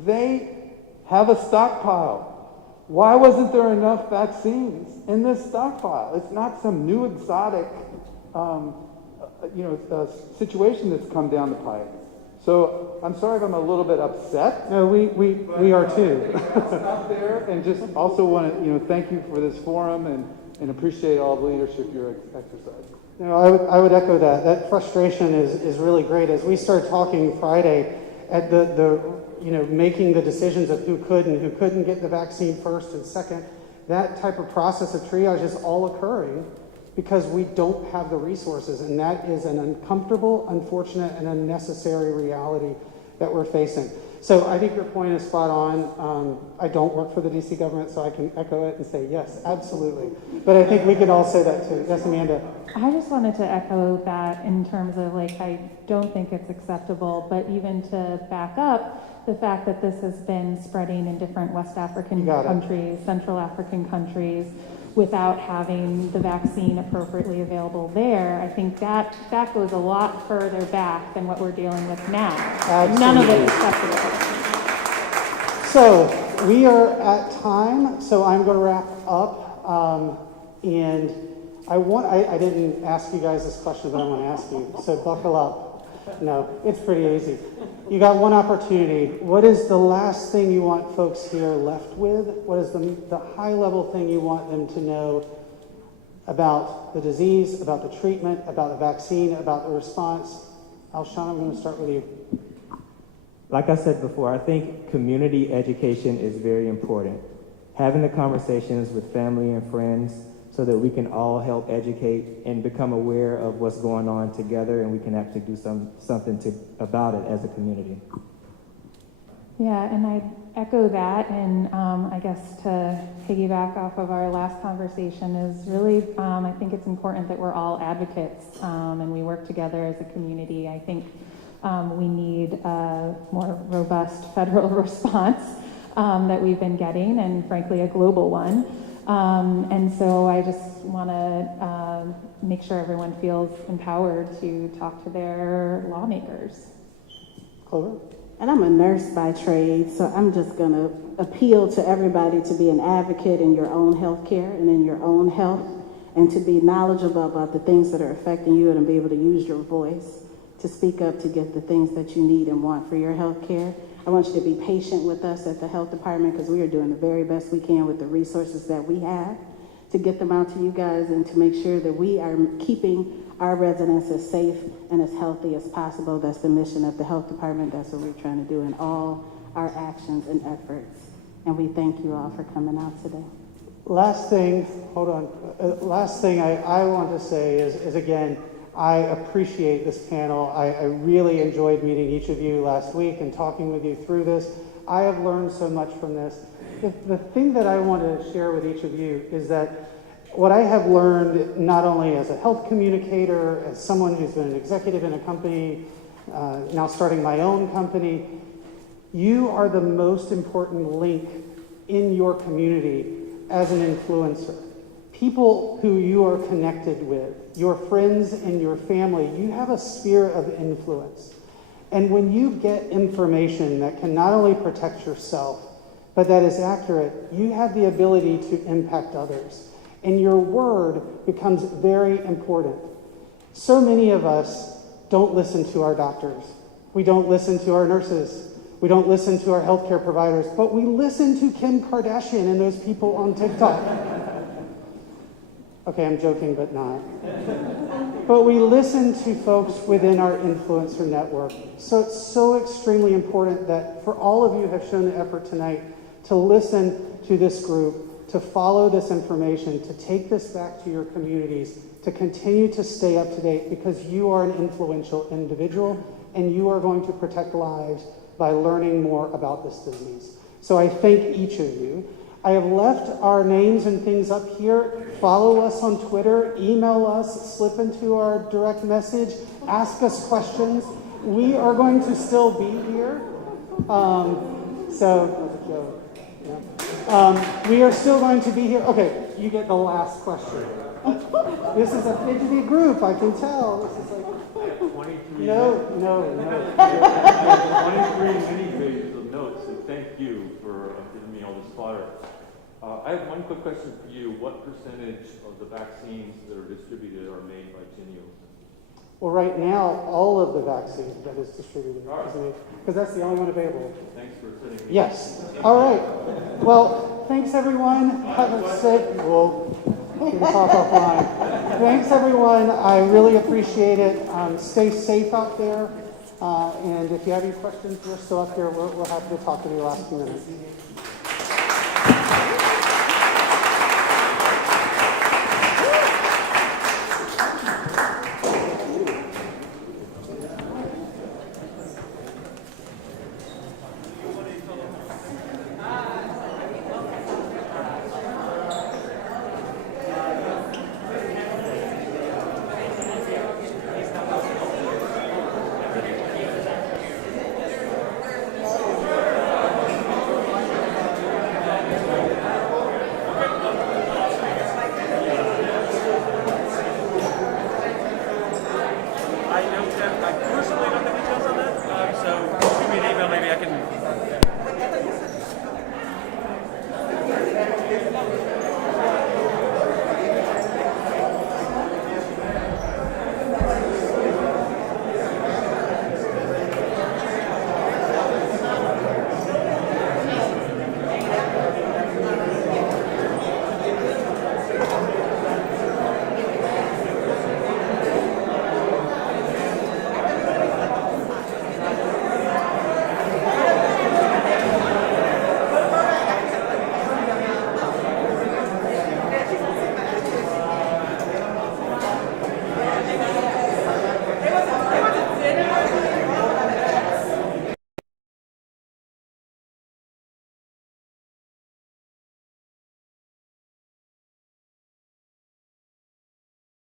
They have a stockpile. Why wasn't there enough vaccines in this stockpile? It's not some new exotic, situation that's come down the pipe. So I'm sorry if I'm a little bit upset. No, we are too. Out there, and just also want to thank you for this forum and appreciate all the leadership you're exercising. I would echo that. That frustration is really great. As we started talking Friday at the making the decisions of who could and who couldn't get the vaccine first and second, that type of process of triage is all occurring because we don't have the resources, and that is an uncomfortable, unfortunate, and unnecessary reality that we're facing. So I think your point is spot on. I don't work for the DC government, so I can echo it and say yes, absolutely. But I think we could all say that too. Yes, Amanda? I just wanted to echo that in terms of I don't think it's acceptable, but even to back up the fact that this has been spreading in different West African countries, Central African countries, without having the vaccine appropriately available there, I think that goes a lot further back than what we're dealing with now. Absolutely. None of it is acceptable. So we are at time, so I'm going to wrap up. And I didn't ask you guys this question, but I'm going to ask you, so buckle up. No, it's pretty easy. You got one opportunity. What is the last thing you want folks here left with? What is the high-level thing you want them to know about the disease, about the treatment, about the vaccine, about the response? Alshon, I'm going to start with you. Like I said before, I think community education is very important. Having the conversations with family and friends so that we can all help educate and become aware of what's going on together, and we can actually do something about it as a community. Yeah, and I echo that, and I guess to piggyback off of our last conversation is really, I think it's important that we're all advocates and we work together as a community. I think we need a more robust federal response that we've been getting, and frankly, a global one. And so I just want to make sure everyone feels empowered to talk to their lawmakers. Clover? And I'm a nurse by trade, so I'm just going to appeal to everybody to be an advocate in your own health care and in your own health, and to be knowledgeable about the things that are affecting you and to be able to use your voice to speak up to get the things that you need and want for your health care. I want you to be patient with us at the health department because we are doing the very best we can with the resources that we have to get them out to you guys and to make sure that we are keeping our residents as safe and as healthy as possible. That's the mission of the health department. That's what we're trying to do in all our actions and efforts. And we thank you all for coming out today. Last thing, hold on. Last thing I want to say is again, I appreciate this panel. I really enjoyed meeting each of you last week and talking with you through this. I have learned so much from this. The thing that I want to share with each of you is that what I have learned, not only as a health communicator, as someone who's been an executive in a company, now starting my own company, you are the most important link in your community as an influencer. People who you are connected with, your friends and your family, you have a sphere of influence. And when you get information that can not only protect yourself, but that is accurate, you have the ability to impact others. And your word becomes very important. So many of us don't listen to our doctors. We don't listen to our nurses. We don't listen to our healthcare providers, but we listen to Kim Kardashian and those people on TikTok. Okay, I'm joking, but not. But we listen to folks within our influencer network. So it's so extremely important that for all of you who have shown the effort tonight to listen to this group, to follow this information, to take this back to your communities, to continue to stay up to date, because you are an influential individual and you are going to protect lives by learning more about this disease. So I thank each of you. I have left our names and things up here. Follow us on Twitter, email us, slip into our direct message, ask us questions. We are going to still be here. So, that was a joke. Yeah. We are still going to be here. Okay, you get the last question. This is a fidgety group, I can tell. This is like 23 no. 23 mini pages of notes, and thank you for giving me all this fodder. I have one quick question for you. What percentage of the vaccines that are distributed are made by Genio? Well, right now, all of the vaccine that is distributed is made, because that's the only one available. Thanks for sitting. Yes. All right. Well, thanks everyone. Have a safe. We'll talk offline. Thanks everyone. I really appreciate it. Stay safe out there. And if you have any questions, we're still up here. We're happy to talk with you the last few minutes.